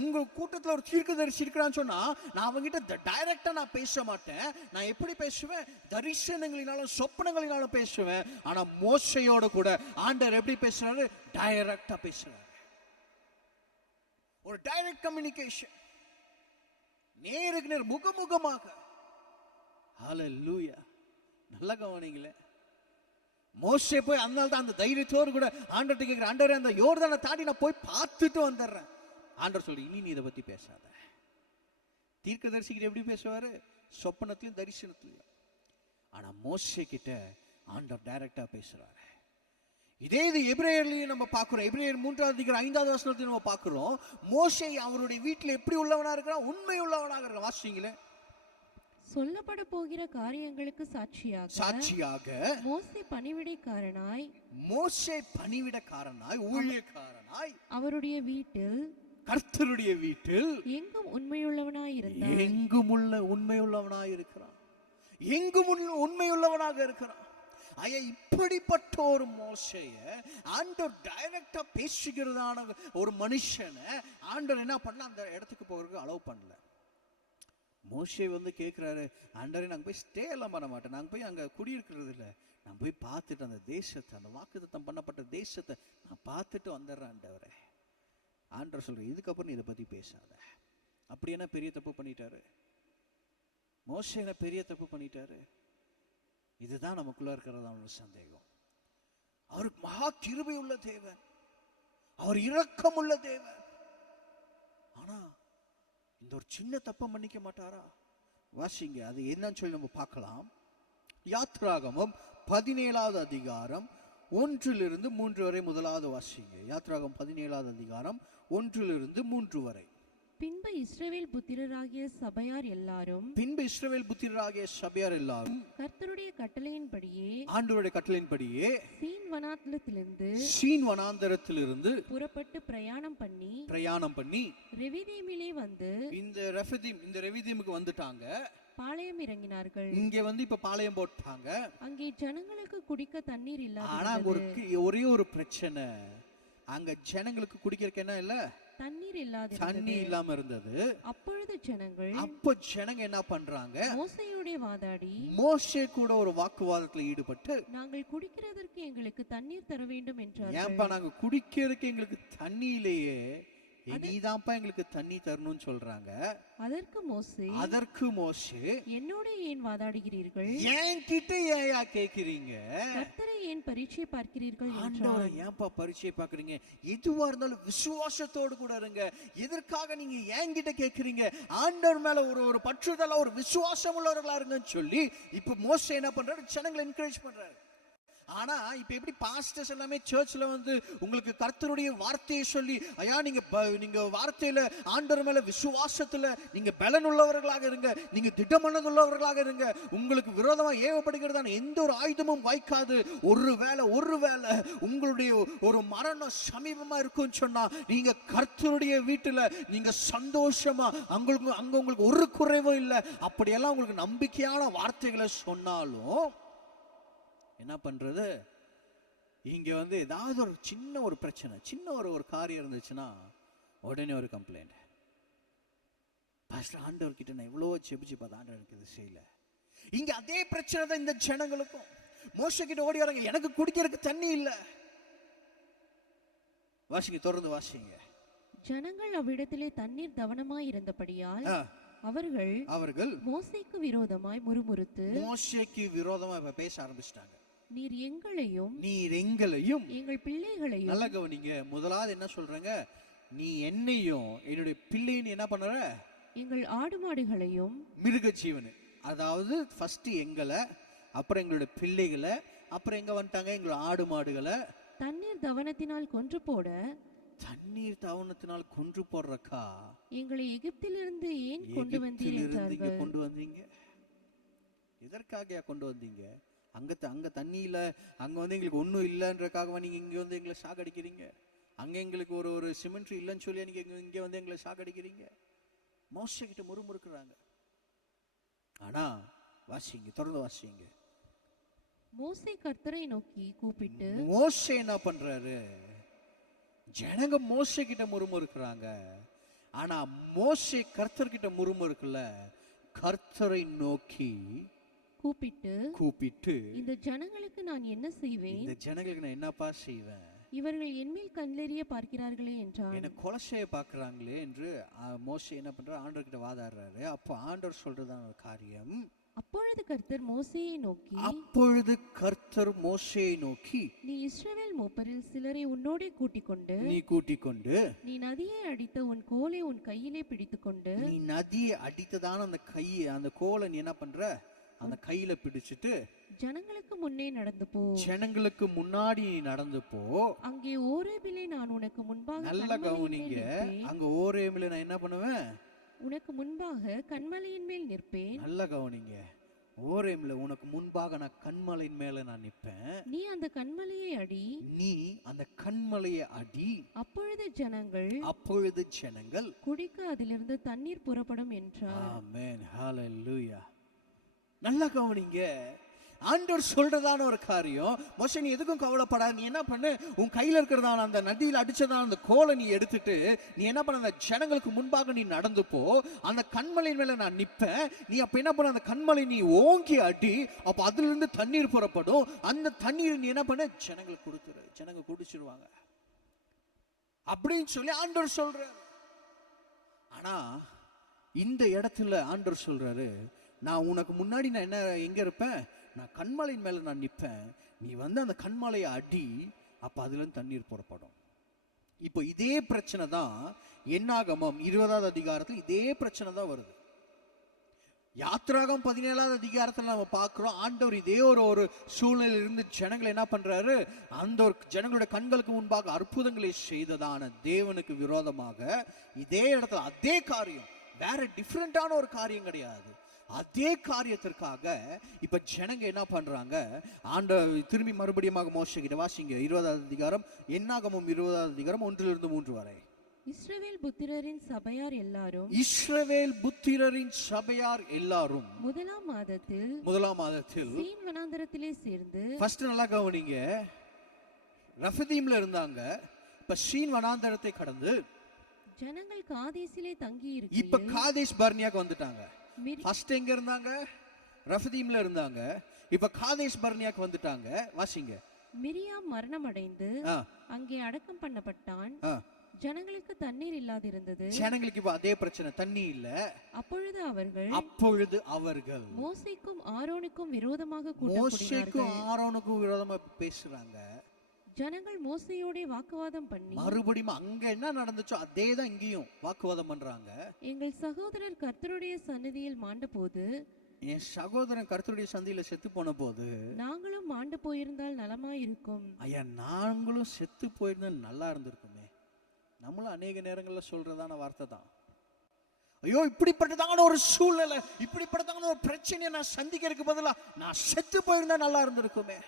உங்க கூட்டத்துல ஒரு தீர்க்கதரிசி இருக்கிறான்னு சொன்னா நான் அவங்கிட்ட டைரக்டா நான் பேச மாட்டேன். நான் எப்படி பேசுவேன்? தரிசனங்களினாலும் சொப்பனங்களினாலும் பேசுவேன். ஆனா மோசையோட கூட ஆண்டவர் எப்படி பேசுறாரு? டைரக்டா பேசுறாரு. ஒரு டைரக்ட் கம்யூனிகேஷன், நேருக்கு நேர், முகமுகமாக. ஹalleluya. நல்ல கவனிங்களே. மோசே போய் அதனால தான் அந்த தைரியத்தோடு கூட ஆண்டவர்கிட்ட கேட்கிற, ஆண்டவரே அந்த யோர்தானை தாண்டி நான் போய் பார்த்துட்டு வந்துடுறேன். ஆண்டவர் சொல்லி, இனி நீ இதை பத்தி பேசாத. தீர்க்கதரிசிக்கிட்ட எப்படி பேசுவாரு? சொப்பனத்திலும் தரிசனத்திலும். ஆனா மோசே கிட்ட ஆண்டவர் டைரக்டா பேசுறாரு. இதே இது எபிரேயர்லயும் நம்ம பார்க்கிறோம். எபிரேயர் 3:5 நம்ம பார்க்கிறோம். மோசே அவருடைய வீட்டில் எப்படி உள்ளவனா இருக்கிறான்? உண்மை உள்ளவனாக இருக்கிறான். வாசிங்களே. சொல்லப்பட போகிற காரியங்களுக்கு சாட்சியாக மோசே பணிவிடைக்காரனாய் ஊழியக்காரனாய் அவருடைய வீட்டில், கர்த்தருடைய வீட்டில் எங்கும் உண்மையுள்ளவனாய் இருந்தான். எங்கும் உண்மையுள்ளவனாய் இருக்கிறான். எங்கும் உண்மையுள்ளவனாக இருக்கிறான். ஐயா, இப்படிப்பட்ட ஒரு மோசேய ஆண்டவர் டைரக்டா பேசுகிறதான ஒரு மனுஷனை ஆண்டவர் என்ன பண்ணல, அந்த இடத்துக்கு போகிறதுக்கு அலோவ் பண்ணல. மோசே கேட்கிறாரு, ஆண்டவரே நாங்க போய் ஸ்டே எல்லாம் பண்ண மாட்டேன், நாங்க போய் அங்க குடியிருக்கிறது இல்லை, நான் போய் பார்த்துட்டு அந்த தேசத்தை, அந்த வாக்குத்தத்தம் பண்ணப்பட்ட தேசத்தை நான் பார்த்துட்டு வந்துடுறேன் ஆண்டவரே. ஆண்டவர் சொல்ற, இதுக்கப்புறம் நீ இதை பத்தி பேசாத. அப்படி என்ன பெரிய தப்பு பண்ணிட்டாரு மோசே? என்ன பெரிய தப்பு பண்ணிட்டாரு? இதுதான் நமக்குள்ள இருக்கிறதான ஒரு சந்தேகம். அவர் மகா கிருபை உள்ள தேவன், அவர் இரக்கம் உள்ள தேவன். ஆனா இந்த ஒரு சின்ன தப்பை மன்னிக்க மாட்டாரா? வாசிங்க, அது என்னன்னு சொல்லி நம்ம பார்க்கலாம். யாத்ராகமம் 17வது அதிகாரம் 1-3 வரை முதலாவது வாசிங்க. யாத்ராகமம் 17வது அதிகாரம் 1-3 வரை. பின்பு இஸ்ரவேல் புத்திரராகிய சபையார் எல்லாரும் கர்த்தருடைய கட்டளையின்படியே, ஆண்டவருடைய கட்டளையின்படியே சீன் வனாந்தரத்திலிருந்து புறப்பட்டு பிரயாணம் பண்ணி ரெவிதீமிலே வந்து, இந்த ரெவிதீமுக்கு வந்துட்டாங்க. பாளையம் இறங்கினார்கள். இங்க இப்ப பாளையம் போட்டாங்க. அங்கே ஜனங்களுக்கு குடிக்க தண்ணீர் இல்லாத. ஆனா ஒரே ஒரு பிரச்சனை, அங்க ஜனங்களுக்கு குடிக்கிறதுக்கு என்ன இல்ல? தண்ணி இல்லாம இருந்தது. அப்பொழுது ஜனங்க என்ன பண்றாங்க? மோசேயோட வாதாடி, மோசே கூட ஒரு வாக்குவாதத்துல ஈடுபட்டு, நாங்கள் குடிக்கிறதற்கு எங்களுக்கு தண்ணீர் தர வேண்டும் என்றார்கள். ஏன்பா நாங்க குடிக்கிறதுக்கு எங்களுக்கு தண்ணி இல்லையே, நீதான்ப்பா எங்களுக்கு தண்ணி தரணும்னு சொல்றாங்க. அதற்கு மோசே, என்னோட ஏன் வாதாடுகிறீர்கள்? என்கிட்ட ஏயா கேக்குறீங்க? கர்த்தரை ஏன் பரீட்சை பார்க்கிறீர்கள்? ஆண்டவரை ஏன்பா பரீட்சை பார்க்கறீங்க? எதுவா இருந்தாலும் விசுவாசத்தோடு கூட இருங்க. எதற்காக நீங்க என்கிட்ட கேக்குறீங்க? ஆண்டவர் மேல ஒரு பற்றுதலா, ஒரு விசுவாசம் உள்ளவர்களா இருங்கன்னு சொல்லி இப்ப மோசே என்ன பண்றாரு? ஜனங்களை என்கரேஜ் பண்றாரு. ஆனா இப்ப எப்படி பாஸ்டர்ஸ் எல்லாமே சர்ச்ல உங்களுக்கு கர்த்தருடைய வார்த்தையை சொல்லி, ஐயா நீங்க வார்த்தையில ஆண்டவர் மேல விசுவாசத்துல நீங்க பலன் உள்ளவர்களாக இருங்க, நீங்க திட்டமனதுள்ளவர்களாக இருங்க, உங்களுக்கு விரோதமா ஏவப்படுகிறதான எந்த ஒரு ஆயுதமும் வாய்க்காது. ஒருவேளை உங்களுடைய ஒரு மரணம் சமீபமா இருக்குன்னு சொன்னா, நீங்க கர்த்தருடைய வீட்டுல நீங்க சந்தோஷமா, அங்க உங்களுக்கு ஒரு குறைவும் இல்லை, அப்படியெல்லாம் உங்களுக்கு நம்பிக்கையான வார்த்தைகளை சொன்னாலும் என்ன பண்றது? இங்க ஏதாவது ஒரு சின்ன ஒரு பிரச்சனை, சின்ன ஒரு காரியம் இருந்துச்சுன்னா உடனே ஒரு கம்ப்ளைண்ட். பாஸ்டர், ஆண்டவர் கிட்ட நான் இவ்வளவு ஜெபிச்சு பார்த்தா ஆண்டவருக்கு இது செய்யல. இங்க அதே பிரச்சனை தான் இந்த ஜனங்களுக்கும். மோசே கிட்ட ஓடி வராங்க, எனக்கு குடிக்கிறதுக்கு தண்ணி இல்ல. வாசிங்க, தொடர்ந்து வாசிங்க. ஜனங்கள் அவ்விடத்திலே தண்ணீர் தவனமாய் இருந்தபடியால் அவர்கள் மோசேக்கு விரோதமாய் முறுமுறுத்து, மோசேக்கு விரோதமா பேச ஆரம்பிச்சிட்டாங்க. நீர் எங்களையும் எங்கள் பிள்ளைகளையும். நல்ல கவனிங்க, முதலாவது என்ன சொல்றாங்க? நீ என்னையும் என்னுடைய பிள்ளைன்னு என்ன பண்ற? எங்கள் ஆடு மாடுகளையும், மிருக ஜீவனு, அதாவது ஃபர்ஸ்ட் எங்களை, அப்புறம் எங்களுடைய பிள்ளைகளை, அப்புறம் எங்க வந்துட்டாங்க? எங்களோட ஆடு மாடுகளை தண்ணீர் தவனத்தினால் கொன்று போட. தண்ணீர் தவனத்தினால் கொன்று போடுறக்கா எங்களை எகிப்திலிருந்து ஏன் கொண்டு வந்தீங்க? எதற்காக கொண்டு வந்தீங்க? அங்க தண்ணி இல்ல, அங்க எங்களுக்கு ஒண்ணும் இல்லைன்றக்காக நீங்க இங்க எங்களை சாகடிக்கிறீங்க. அங்க எங்களுக்கு ஒரு சிமெண்ட்ரி இல்லைன்னு சொல்லி நீங்க இங்க எங்களை சாகடிக்கிறீங்க. மோசே கிட்ட முறுமுறுக்குறாங்க. ஆனா வாசிங்க, தொடர்ந்து வாசிங்க. மோசே கர்த்தரை நோக்கி கூப்பிட்டு மோசே என்ன பண்றாரு? ஜனங்க மோசே கிட்ட முறுமுறுக்கிறாங்க, ஆனா மோசே கர்த்தர்கிட்ட முறுமுறுக்கல, கர்த்தரை நோக்கி கூப்பிட்டு இந்த ஜனங்களுக்கு நான் என்ன செய்வேன்? இந்த ஜனங்களுக்கு நான் என்னப்பா செய்வேன்? இவர்கள் என்மேல் கல்லெறிய பார்க்கிறார்களே என்றான். என்ன கொலை செய்ய பார்க்கறாங்களே என்று மோசே என்ன பண்ற? ஆண்டவர்கிட்ட வாதாடுறாரு. அப்போ ஆண்டவர் சொல்றதான ஒரு காரியம். அப்பொழுது கர்த்தர் மோசேயை நோக்கி நீ இஸ்ரவேல் மூப்பரில் சிலரை உன்னோடே கூட்டிக் கொண்டு நீ நதியை அடித்த உன் கோலை உன் கையிலே பிடித்துக்கொண்டு நீ நதியை அடித்ததான அந்த கோலை நீ என்ன பண்ற? அந்த கையில பிடிச்சிட்டு ஜனங்களுக்கு முன்னே நடந்து போ. ஜனங்களுக்கு முன்னாடி நடந்து போ. அங்கே ஓரேபிலே நான் உனக்கு முன்பாக நல்ல கவனிங்க. அங்க ஓரேபிலே நான் என்ன பண்ணுவேன்? உனக்கு முன்பாக கன்மலையின் மேல் நிற்பேன். நல்ல கவனிங்க. ஓரேபிலே உனக்கு முன்பாக நான் கன்மலையின் மேல நான் நிற்பேன். நீ அந்த கன்மலையை அடி. அப்பொழுது ஜனங்கள் குடிக்க அதிலிருந்து தண்ணீர் புறப்படும் என்றார். ஆமென். ஹalleluya. நல்ல கவனிங்க. ஆண்டவர் சொல்றதான ஒரு காரியம். மோசே நீ எதுக்கும் கவலைப்படாத, நீ என்ன பண்ணு? உன் கையில இருக்கிறதான அந்த நதியில் அடிச்சதான அந்த கோலை நீ எடுத்துட்டு நீ என்ன பண்ண? அந்த ஜனங்களுக்கு முன்பாக நீ நடந்து போ. அந்த கன்மலையின் மேல நான் நிப்பேன். நீ அப்ப என்ன பண்ண? அந்த கன்மலை நீ ஓங்கி அடி. அப்ப அதுல இருந்து தண்ணீர் புறப்படும். அந்த தண்ணீர் நீ என்ன பண்ண? ஜனங்களுக்கு கொடுத்துரு. ஜனங்க குடிச்சிருவாங்க அப்படின்னு சொல்லி ஆண்டவர் சொல்றாரு. ஆனா இந்த இடத்துல ஆண்டவர் சொல்றாரு, நான் உனக்கு முன்னாடி நான் என்ன எங்க இருப்பேன்? நான் கன்மலையின் மேல நான் நிற்பேன். நீ வந்து அந்த கன்மலையை அடி. அப்ப அதுல இருந்து தண்ணீர் புறப்படும். இப்போ இதே பிரச்சனை தான் என்னாகமம் 20வது அதிகாரத்தில் இதே பிரச்சனை தான் வருது. யாத்ராகம் 17வது அதிகாரத்தில் நம்ம பார்க்கிறோம். ஆண்டவர் இதே ஒரு சூழ்நிலையில் இருந்து ஜனங்களை என்ன பண்றாரு? அந்த ஒரு ஜனங்களுடைய கண்களுக்கு முன்பாக அற்புதங்களை செய்ததான தேவனுக்கு விரோதமாக இதே இடத்துல அதே காரியம், வேற டிஃப்ரெண்டான ஒரு காரியம் கிடையாது, அதே காரியத்திற்காக இப்ப ஜனங்க என்ன பண்றாங்க? திரும்பி மறுபடியும் மோசே கிட்ட வாசிங்க 20வது அதிகாரம், என்னாகமம் 20வது அதிகாரம் 1 to 3 வரை. இஸ்ரவேல் புத்திரரின் சபையார் எல்லாரும் முதலாம் மாதத்தில் சீன் வனாந்தரத்திலே சேர்ந்து. ஃபர்ஸ்ட் நல்லா கவனிங்க. ரஃபதீம்ல இருந்தாங்க. இப்ப சீன் வனாந்தரத்தை கடந்து ஜனங்கள் காதேசிலே தங்கி இருக்கு. இப்ப காதேஸ் பர்னியாக்கு வந்துட்டாங்க. ஃபர்ஸ்ட் எங்க இருந்தாங்க? ரஃபதீம்ல இருந்தாங்க. இப்ப காதேஸ் பர்னியாக்கு வந்துட்டாங்க. வாசிங்க. மிரியாம் மரணம் அடைந்து அங்கே அடக்கம் பண்ணப்பட்டான். ஜனங்களுக்கு தண்ணீர் இல்லாதிருந்தது. ஜனங்களுக்கு இப்ப அதே பிரச்சனை, தண்ணி இல்ல. அப்பொழுது அவர்கள் மோசேக்கும் ஆரோனுக்கும் விரோதமாக பேசுறாங்க. ஜனங்கள் மோசேயோட வாக்குவாதம் பண்ணி மறுபடியும் அங்க என்ன நடந்துச்சோ அதே தான் இங்கேயும் வாக்குவாதம் பண்றாங்க. எங்கள் சகோதரர் கர்த்தருடைய சந்நிதியில் மாண்ட போது, என் சகோதரன் கர்த்தருடைய சந்நிதியில செத்து போன போது நாங்களும் மாண்டு போயிருந்தால் நலமா இருக்கும். ஐயா, நாங்களும் செத்து போயிருந்தா நல்லா இருந்திருக்குமே. நம்மளும் அநேக நேரங்கள்ல சொல்றதான வார்த்தை தான். ஐயோ, இப்படிப்பட்டதான ஒரு சூழ்நிலை, இப்படிப்பட்டதான ஒரு பிரச்சனையை நான் சந்திக்கிறதுக்கு பதிலா நான் செத்து போயிருந்தா நல்லா இருந்திருக்குமே.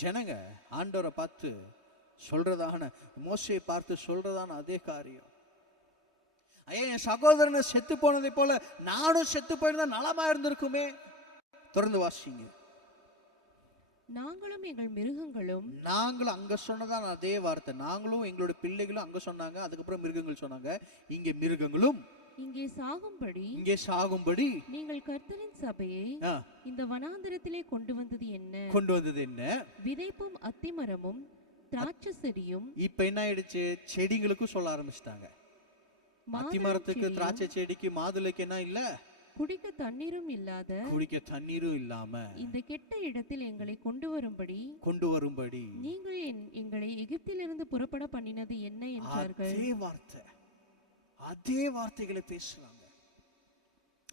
ஜனங்க ஆண்டவரை பார்த்து சொல்றதான, மோசேயை பார்த்து சொல்றதான அதே காரியம். ஐயா, என் சகோதரனை செத்து போனதை போல நானும் செத்து போயிருந்தா நலமா இருந்திருக்குமே. தொடர்ந்து வாசிங்க. நாங்களும் எங்கள் மிருகங்களும். நாங்களும் அங்க சொன்னதான் அதே வார்த்தை. நாங்களும் எங்களோட பிள்ளைகளும் அங்க சொன்னாங்க, அதுக்கப்புறம் மிருகங்கள் சொன்னாங்க. இங்க மிருகங்களும் இங்கே சாகும்படி நீங்கள் கர்த்தரின் சபையை இந்த வனாந்தரத்திலே கொண்டு வந்தது என்ன? விதைப்பும் அத்திமரமும் திராட்சை செடியும். இப்ப என்ன ஆயிடுச்சு? செடிகளுக்கும் சொல்ல ஆரம்பிச்சிட்டாங்க. அத்திமரத்துக்கு, திராட்சை செடிக்கு, மாதுளைக்கு என்ன இல்ல? குடிக்க தண்ணீரும் இல்லாம இந்த கெட்ட இடத்தில் எங்களை கொண்டு வரும்படி நீங்கள் எங்களை எகிப்திலிருந்து புறப்பட பண்ணினது என்ன என்றார்கள். அதே வார்த்தைகளை பேசுறாங்க.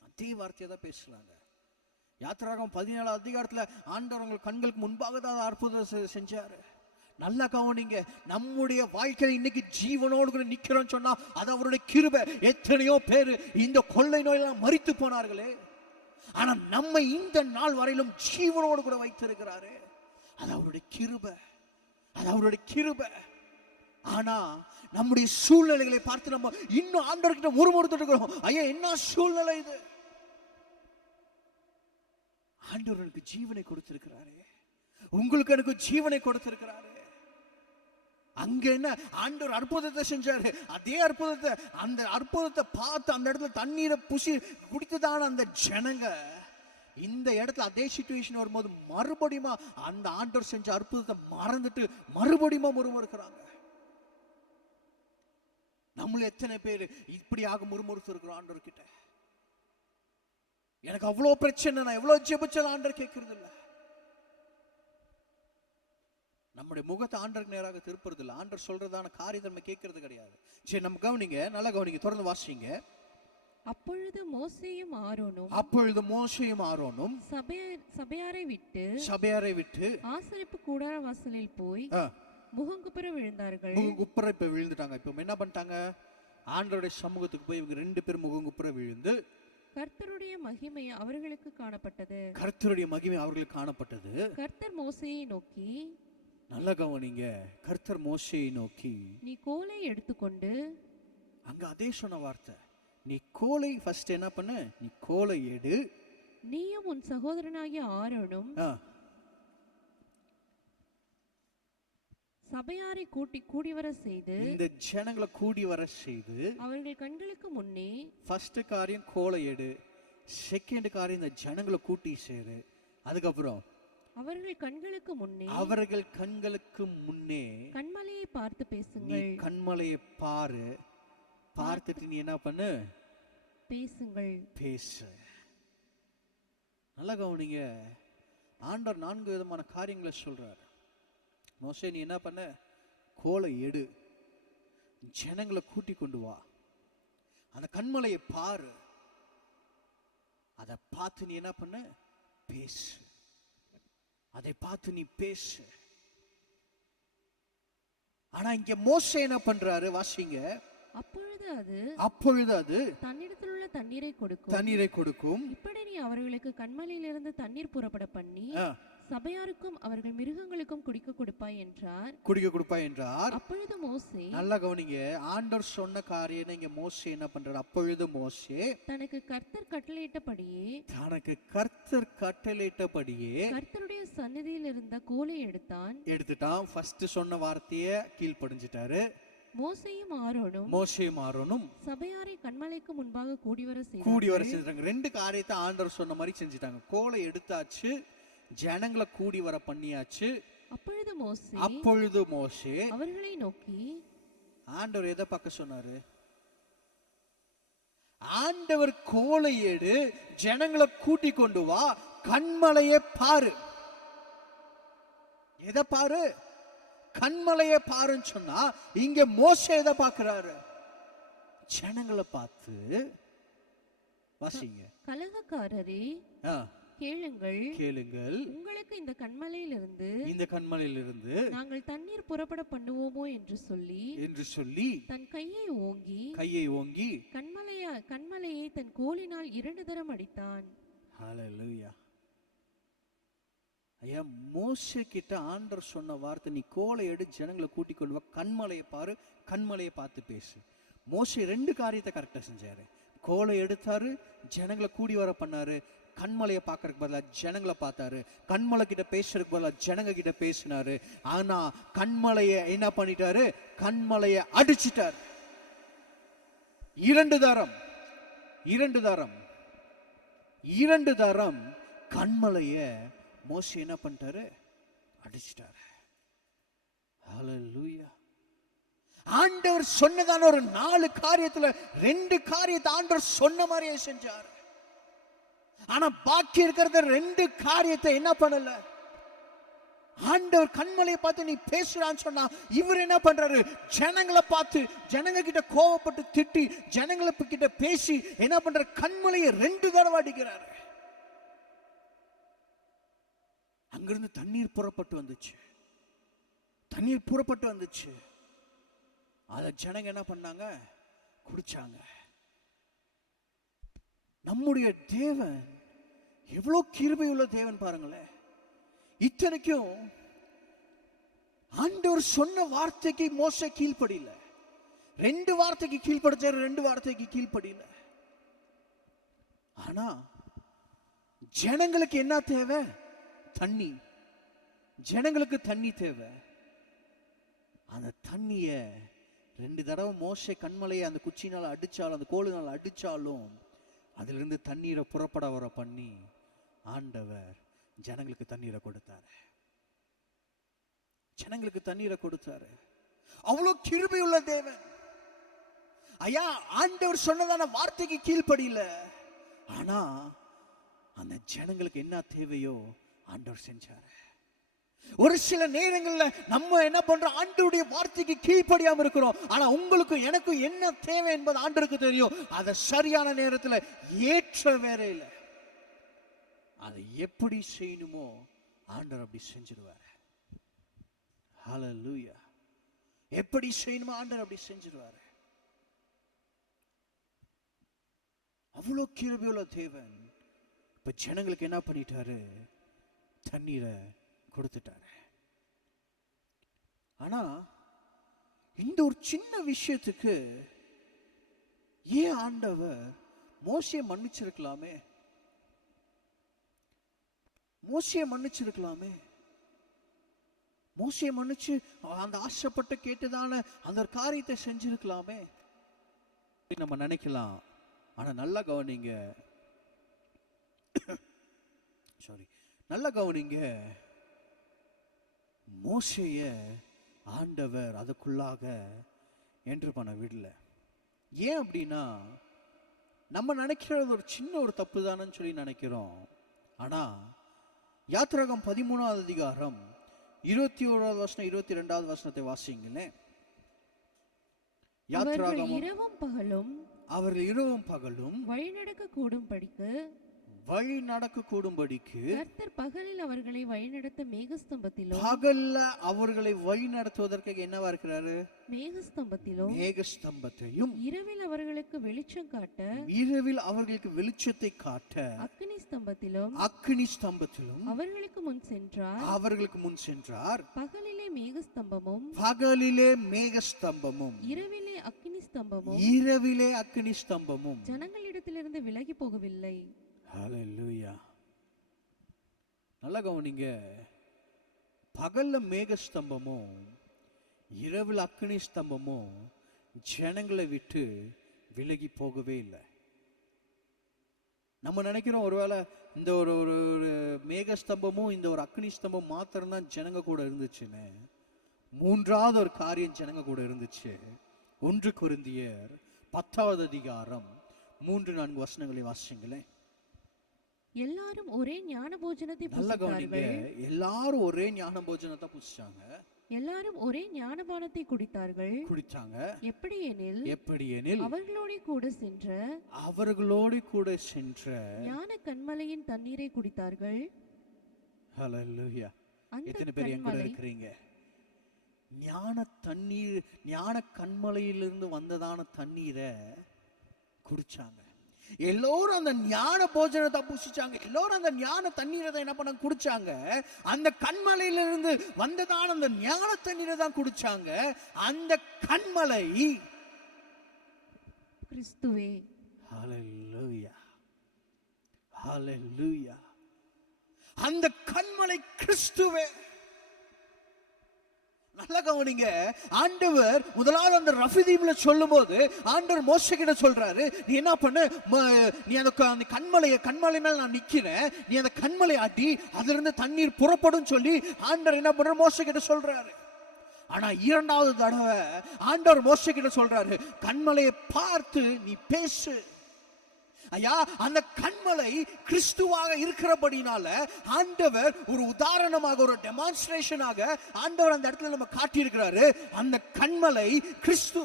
அதே வார்த்தையை தான் பேசுறாங்க. யாத்திராகமம் 17வது அதிகாரத்துல ஆண்டவர் உங்கள் கண்களுக்கு முன்பாக தான் அற்புதம் செஞ்சாரு. நல்லா கவனிங்க. நம்முடைய வாழ்க்கையில இன்னைக்கு ஜீவனோடு கூட நிக்கிறோம் சொன்னா அது அவருடைய கிருபை. எத்தனையோ பேர் இந்த கொள்ளை நோயெல்லாம் மரித்து போனார்களே, ஆனா நம்ம இந்த நாள் வரையிலும் ஜீவனோடு கூட வைத்திருக்கிறாரு. அது அவருடைய கிருபை. ஆனா நம்முடைய சூழ்நிலைகளை பார்த்து நம்ம இன்னும் ஆண்டவர்கிட்ட முறுமுறுத்துட்டு இருக்கிறோம். ஐயா, என்ன சூழ்நிலை இது? ஆண்டவர் எனக்கு ஜீவனை கொடுத்திருக்கிறாரே, உங்களுக்கு எனக்கு ஜீவனை கொடுத்திருக்கிறாரே. அங்க என்ன ஆண்டவர் அற்புதத்தை செஞ்சாரு, அதே அற்புதத்தை, அந்த அற்புதத்தை பார்த்து அந்த இடத்துல தண்ணீரை புசி குடித்துதான் அந்த ஜனங்க இந்த இடத்துல அதே சிச்சுவேஷன் வரும்போது மறுபடியும் அந்த ஆண்டவர் செஞ்ச அற்புதத்தை மறந்துட்டு மறுபடியும் முறுமுறுக்கிறாங்க. நம்மள எத்தனை பேர் இப்படியாக முறுமுறுத்து இருக்கிறோம் ஆண்டவர் கிட்ட? எனக்கு அவ்வளவு பிரச்சனை, நான் எவ்வளவு ஜெபிச்சாலும் ஆண்டவர் கேட்கறது இல்லை. நம்முடைய முகத்தை ஆண்டருக்கு நேராக திருப்புறது இல்லை. ஆண்டவர் சொல்றதான காரியத்தை நம்ம கேட்கறது கிடையாது. சரி, நம்ம கவனிங்க, நல்லா கவனிங்க, தொடர்ந்து வாசிங்க. அப்பொழுது மோசேயும் ஆரோனும் சபையாரை விட்டு ஆசரிப்பு கூடார வாசலில் போய் முகங்குப்புற விழுந்தார்கள். முகங்குப்புற இப்ப விழுந்துட்டாங்க. இப்ப என்ன பண்ணிட்டாங்க? ஆண்டவருடைய சமூகத்துக்கு போய் இவங்க 2 பேர் முகங்குப்புற விழுந்து கர்த்தருடைய மகிமை அவர்களுக்கு காணப்பட்டது. கர்த்தர் மோசேயை நோக்கி, நல்ல கவனிங்க, கர்த்தர் மோசேயை நோக்கி, நீ கோலை எடுத்துக்கொண்டு, அங்க அதே சொன்ன வார்த்தை, நீ கோலை ஃபர்ஸ்ட் என்ன பண்ணு, நீ கோலை எடு, நீயும் உன் சகோதரனாகிய ஆரோனும் சபையாரை கூடி வர செய்து, இந்த ஜனங்களை கூடி வர செய்து, அவர்கள் கண்களுக்கு முன்னே, ஃபர்ஸ்ட் காரியம் கோலை எடு, செகண்ட் காரியம் இந்த ஜனங்களை கூட்டி சேரு, அதுக்கப்புறம் அவர்கள் கண்களுக்கு முன்னே கண்மலையை பார்த்து பேசுங்கள். கண்மலையை பாரு, பார்த்துட்டு நீ என்ன பண்ணு, பேசு. நல்லா கவனிங்க, ஆண்டவர் 4 விதமான காரியங்களை சொல்றார். மோசே, நீ என்ன பண்ண, கோலை எடு, ஜனங்களை கூட்டி கொண்டு வா, அந்த கண்மலையை பாரு, அதை பார்த்து நீ என்ன பண்ண, பேசு, அதை பார்த்து நீ பேசு. ஆனா இங்க மோசே என்ன பண்றாரு, வாசிங்க. அப்பொழுது அது தன்னிடத்தில் உள்ள தண்ணீரை கொடுக்கும். இப்படி நீ அவர்களுக்கு கண்மலையிலிருந்து தண்ணீர் புறப்பட பண்ணி சபையாருக்கும் அவர்கள் மிருகங்களுக்கும் குடிக்க கொடுப்பாய் என்றார். அப்பொழுது மோசே, நல்லா கவனிங்க, ஆண்டவர் சொன்ன காரியம் இங்க மோசே என்ன பண்றாரு? அப்பொழுது மோசே தனக்கு கர்த்தர் கட்டளையிட்டபடியே கர்த்தருடைய சந்நிதியில் இருந்த கோலை எடுத்துட்டான். ஃபர்ஸ்ட் சொன்ன வார்த்தையை கீழ்ப்படிஞ்சிட்டாரு. மோசேயும் ஆரோனும் சபையாரை கண்மலைக்கு முன்பாக கூடி வர செய்தாங்க. 2 காரியத்தை ஆண்டவர் சொன்ன மாதிரி செஞ்சிட்டாங்க. கோலை எடுத்தாச்சு, ஜனங்களை கூடி வர பண்ணியாச்சு. அப்பொழுது மோசே அவர்களை நோக்கி, ஆண்டவர் எதை பார்க்க சொன்னாரு? ஆண்டவர் கோலை எடு, ஜனங்களை கூட்டி கொண்டு வா, கண்மலையை பாரு. எதை பாரு? கண்மலையை பாருன்னு சொன்னா இங்க மோசே எதை பார்க்கிறாரு? ஜனங்களை பார்த்து. வாசிங்க. கலகக்காரரே, கேளுங்கள், உங்களுக்கு இந்த கண்மலையிலிருந்து நாங்கள் தண்ணீர் புறப்பட பண்ணுவோமோ என்று சொல்லி தன் கையை ஓங்கி கண்மலையை தன் கோலினால் 2 தரம் அடித்தான். ஹல்லேலூயா. ஐயா, மோசே கிட்ட ஆண்டவர் சொன்ன வார்த்தை, நீ கோலை எடு, ஜனங்களை கூட்டி கொண்டு வா, கண்மலையை பாரு, கண்மலையை பார்த்து பேசு. மோசே 2 காரியத்தை கரெக்டா செஞ்சாரு. கோலை எடுத்தாரு, ஜனங்களை கூடி வர பண்ணாரு. கண்மலையை பார்க்கறதுக்கு பதிலா ஜனங்களை பார்த்தாரு. கண்மலை கிட்ட பேசுறதுக்கு பதிலா ஜனங்க கிட்ட பேசினாரு. ஆனா கண்மலையை என்ன பண்ணிட்டாரு? கண்மலையை அடிச்சிட்டார். 2 தரம் கண்மலையை மோசே என்ன பண்ணிட்டாரு? அடிச்சிட்டாரு. ஹல்லேலூயா. ஆண்டவர் சொன்னதான ஒரு 4 காரியத்துல 2 காரியத்தை ஆண்டவர் சொன்ன மாதிரியே செஞ்சார். ஆனா பாக்கி இருக்கிறத 2 காரியத்தை என்ன பண்ணல? ஆண்டவர் கண்மலையை பார்த்து நீ பேசுறான்னு சொன்னா இவர் என்ன பண்றாரு? ஜனங்களை பார்த்து, ஜனங்க கிட்ட கோவப்பட்டு திட்டி, ஜனங்களை கிட்ட பேசி என்ன பண்ற? கண்மலையை 2 தடவை அடிக்கிறாரு. அங்கிருந்து தண்ணீர் புறப்பட்டு வந்துச்சு. அத ஜனங்க என்ன பண்ணாங்க? குடிச்சாங்க. நம்முடைய தேவன் எவ்வளவு கிருபை உள்ள தேவன் பாருங்களேன். இத்தனைக்கும் ஆண்டவர் சொன்ன வார்த்தைக்கு மோசே கீழ்ப்படியல. 2 வார்த்தைக்கு கீழ்ப்படிச்சாரு, 2 வார்த்தைக்கு கீழ்ப்படியல. ஆனா ஜனங்களுக்கு என்ன தேவை? தண்ணி. ஜனங்களுக்கு தண்ணி தேவை. அந்த தண்ணிய 2 தடவை மோசே கண்மலையை அந்த குச்சினால அடிச்சாலும், அந்த கோலுனால அடிச்சாலும், அதிலிருந்து தண்ணீரை புறப்பட வர பண்ணி ஆண்டவர் ஜனங்களுக்கு தண்ணீரை கொடுத்தாரு. ஜனங்களுக்கு தண்ணீரை கொடுத்தாரு. அவ்வளவு கிருபையுள்ள தேவன். ஐயா, ஆண்டவர் சொன்னதான வார்த்தைக்கு கீழ்ப்படியில, ஆனா அந்த ஜனங்களுக்கு என்ன தேவையோ ஆண்டவர் செஞ்சாரு. ஒரு சில நேரங்கள்ல நம்ம என்ன பண்றோம்? ஆண்டவருடைய வார்த்தைக்கு கீழ்ப்படியாம இருக்கிறோம். ஆனா உங்களுக்கு எனக்கும் என்ன தேவை என்பது ஆண்டவருக்கு தெரியும். அதை சரியான நேரத்துல ஏற்ற வேளையில அதை எப்படி செய்யணுமோ ஆண்டவர் அப்படி செஞ்சிருவாரு. ஹல்லேலூயா. எப்படி செய்யணுமோ ஆண்டவர் அப்படி செஞ்சிருவாரு. அவ்வளவு கிருபையுள்ள தேவன் இப்ப ஜனங்களுக்கு என்ன பண்ணிட்டாரு? தண்ணீரை கொடுத்துட்டாரு. ஆனா இந்த ஒரு சின்ன விஷயத்துக்கு ஏன் ஆண்டவர் மோசேயை மன்னிச்சிருக்கலாமே? மோசேயை மன்னிச்சிருக்கலாமே. மோசேயை மன்னிச்சு அந்த ஆசைப்பட்டு கேட்டதான அந்த ஒரு காரியத்தை செஞ்சிருக்கலாமே நம்ம நினைக்கலாம். ஆனா நல்லா கவனிங்க, சாரி, நல்லா கவனிங்க. மோசேய ஆண்டவர் அதுக்குள்ளாக என்ட்ரு பண்ண விடல. ஏன் அப்படின்னா, நம்ம நினைக்கிறது ஒரு சின்ன ஒரு தப்பு தானன்னு சொல்லி நினைக்கிறோம். ஆனா யாத்திராகமம் 13வது அதிகாரம் 21வது வசனம் 22வது வசனத்தை வாசிங்களேன். யாத்திராகமம் இரவும் பகலும் அவர்கள் இரவும் பகலும் வழி நடக்க கூடும்படிக்கு கர்த்தர் பகலில் அவர்களை வழிநடத்த மேகஸ்தம்பத்திலும், பகல்ல அவர்களை வழி நடத்துவதற்கு என்னவா இருக்கிறாரு? மேகஸ்தம்பத்திலும், மேகஸ்தம்பத்தையும், இரவில் அவர்களுக்கு வெளிச்சம் காட்ட, இரவில் அவர்களுக்கு வெளிச்சத்தை காட்ட, அக்கினி ஸ்தம்பத்திலும், அக்கினி ஸ்தம்பத்திலும் அவர்களுக்கு முன் சென்றார். அவர்களுக்கு முன் சென்றார். பகலிலே மேகஸ்தம்பமும், பகலிலே மேகஸ்தம்பமும், இரவிலே அக்கினி ஸ்தம்பமும், இரவிலே அக்கினி ஸ்தம்பமும் ஜனங்களிடத்திலிருந்து விலகி போகவில்லை. ஹல்லேலூயா. நல்லா கவனிங்க. பகல்ல மேகஸ்தம்பமும் இரவில் அக்கினி ஸ்தம்பமும் ஜனங்களை விட்டு விலகி போகவே இல்லை. நம்ம நினைக்கிறோம் ஒருவேளை இந்த ஒரு மேகஸ்தம்பமும் இந்த ஒரு அக்னி ஸ்தம்பம் மாத்திரம்தான் ஜனங்க கூட இருந்துச்சுன்னு. 3வது ஒரு காரியம் ஜனங்க கூட இருந்துச்சு. 1 கொரிந்தியர் 10வது அதிகாரம் 3-4 வசனங்களை வாசிங்களேன். எல்லாரும் ஒரே ஞான போஜனத்தை புசித்தார்கள். எல்லாரும் ஒரே ஞான போஜனத்தை புசிச்சாங்க. எல்லாரும் ஒரே ஞானபானத்தை குடித்தாங்க. எப்படியெனில் அவர்களோடு கூட சென்ற ஞான கன்மலையின் தண்ணீரை குடித்தார்கள். ஹல்லேலூயா. எத்தனை பேர் எங்க இருக்கிறீங்க? ஞான தண்ணீர், ஞான கன்மலையிலிருந்து வந்ததான தண்ணீரை குடிச்சாங்க. எல்லோரும் அந்த ஞான போஜனத்தை புசிச்சாங்க. எல்லோரும் அந்த ஞான தண்ணீரை என்ன பண்ண குடிச்சாங்க? அந்த கண்மலையிலிருந்து வந்ததான அந்த ஞான தண்ணீரை தான் குடிச்சாங்க. அந்த கண்மலை கிறிஸ்துவே. ஹல்லேலூயா, ஹல்லேலூயா. அந்த கண்மலை கிறிஸ்துவே. நல்லா கவனிங்க. ஆண்டவர் முதலாவது அந்த ரஃபீதீம்ல சொல்லும்போது ஆண்டவர் மோசே கிட்ட சொல்றாரு, நீ என்ன பண்ணு, நீ அந்த கண்மலை மேல நான் நிக்கிறேன், நீ அந்த கண்மலை அடி, அதுல இருந்து தண்ணீர் புறப்படும் சொல்லி ஆண்டவர் என்ன பண்ற மோசே கிட்ட சொல்றாரு. ஆனா 2வது தடவை ஆண்டவர் மோசே கிட்ட சொல்றாரு, கண்மலையை பார்த்து நீ பேசு. ஐயா, அந்த கண்மலை கிறிஸ்துவாக இருக்கிறபடினால ஆண்டவர் ஒரு உதாரணமாக, ஒரு டெமான்ஸ்ட்ரேஷனாக ஆண்டவர் அந்த இடத்துல நம்ம காட்டி இருக்கிறாரு. அந்த கண்மலை கிறிஸ்து.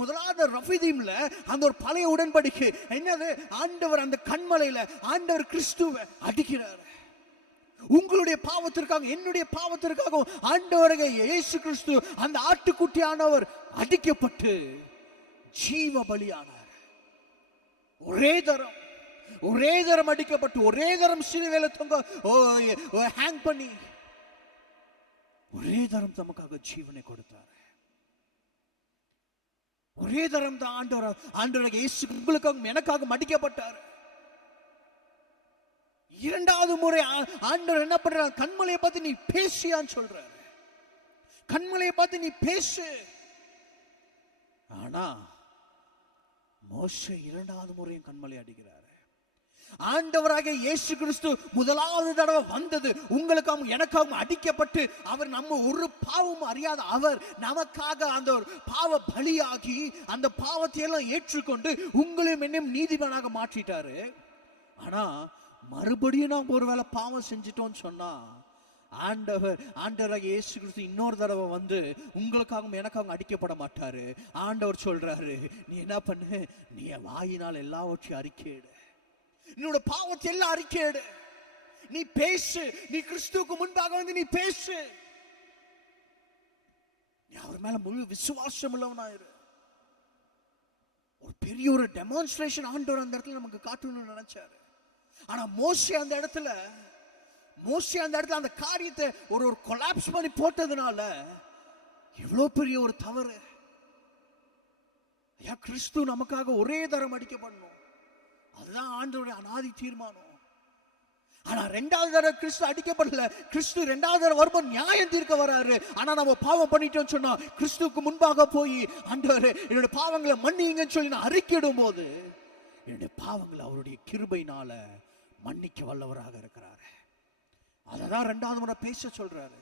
முதலாவது ரஃபீதீம்ல அந்த ஒரு பழைய உடன்படிக்கை என்னது? ஆண்டவர் அந்த கண்மலையில ஆண்டவர் கிறிஸ்துவை அடிக்கிறார். உங்களுடைய பாவத்திற்காக, என்னுடைய பாவத்திற்காக ஆண்டவராக இயேசு கிறிஸ்து அந்த ஆட்டுக்குட்டியானவர் அடிக்கப்பட்டு ஜீவ பலியானார். ஒரே தரம் அடிக்கப்பட்டு, ஒரே தரம் சிலுவையில தொங்க ஹேங் பண்ணி, ஒரே தரம் நமக்காக ஜீவனை கொடுத்தார். ஒரே தரம் தான் ஆண்டவர் இயேசு உங்களுக்காக எனக்காக மடிக்கப்பட்டார். இரண்டாவது முறை ஆண்டவர் என்ன பண்றார்? கண்மலையை பார்த்து நீ பேசியான்னு சொல்றாரு. கண்மலையை பார்த்து நீ பேசு. ஆனா மோசே இரண்டாவது முறையும் கண்மலை அடிக்கிறாரு. ஆண்டவராக இயேசு கிறிஸ்து முதலாவது தடவை வந்தது உங்களுக்காகவும் எனக்காகவும் அடிக்கப்பட்டு, அவர் நம்ம ஒரு பாவமும் அறியாத அவர் நமக்காக அந்த ஒரு பாவ பலியாகி அந்த பாவத்தை எல்லாம் ஏற்றுக்கொண்டு உங்களையும் என்னையும் நீதிமானாக மாற்றிட்டாரு. ஆனா மறுபடியும் நாம் ஒருவேளை பாவம் செஞ்சிட்டோம்னு சொன்னா ஆண்டவராக இயேசு கிறிஸ்து இன்னொரு தடவை வந்து உங்களுக்காகவும் எனக்காகவும் அடிக்கப்பட மாட்டாரு. ஆண்டவர் சொல்றாரு, நீ என்ன பண்ணு, நீ வாயினால் எல்லாவற்றையும் அறிக்கையிடு, என்னோட பாவத்தை எல்லாம் அறிக்கையிடு, நீ பேசு, நீ கிறிஸ்துவுக்கு முன்பாக வந்து நீ பேசு, நீ அவர் மேல முழு விசுவாசம் உள்ளவனாயிரு. ஒரு பெரிய ஒரு டெமான்ஸ்ட்ரேஷன் ஆண்டவர் அந்த இடத்துல நமக்கு காட்டணும்னு நினைச்சாரு. ஆனா மோசே அந்த இடத்துல அந்த காரியத்தை ஒரு கொலாப்ஸ் பண்ணி போட்டதுனால எவ்வளவு பெரிய ஒரு தவறு. ஐயா, கிறிஸ்து நமக்காக ஒரே தரம் அடிக்கப்படணும், அதுதான் ஆண்டவருடைய அநாதி தீர்மானம். ஆனா ரெண்டாவது தடவை கிறிஸ்து அடிக்கப்படல. கிறிஸ்து ரெண்டாவது தடவை வரும்போது நியாயம் தீர்க்க வராரு. ஆனா நம்ம பாவம் பண்ணிட்டோம்னு சொன்னா கிறிஸ்துவுக்கு முன்பாக போய் ஆண்டவரே என்னோட பாவங்களை மன்னிங்கன்னு சொல்லி நான் அறிக்கையிடும் போது என்னுடைய பாவங்களை அவருடைய கிருபையினால மன்னிக்க வல்லவராக இருக்கிறாரு. அததான் ரெண்டாவது முறை பேச சொல்றாரு.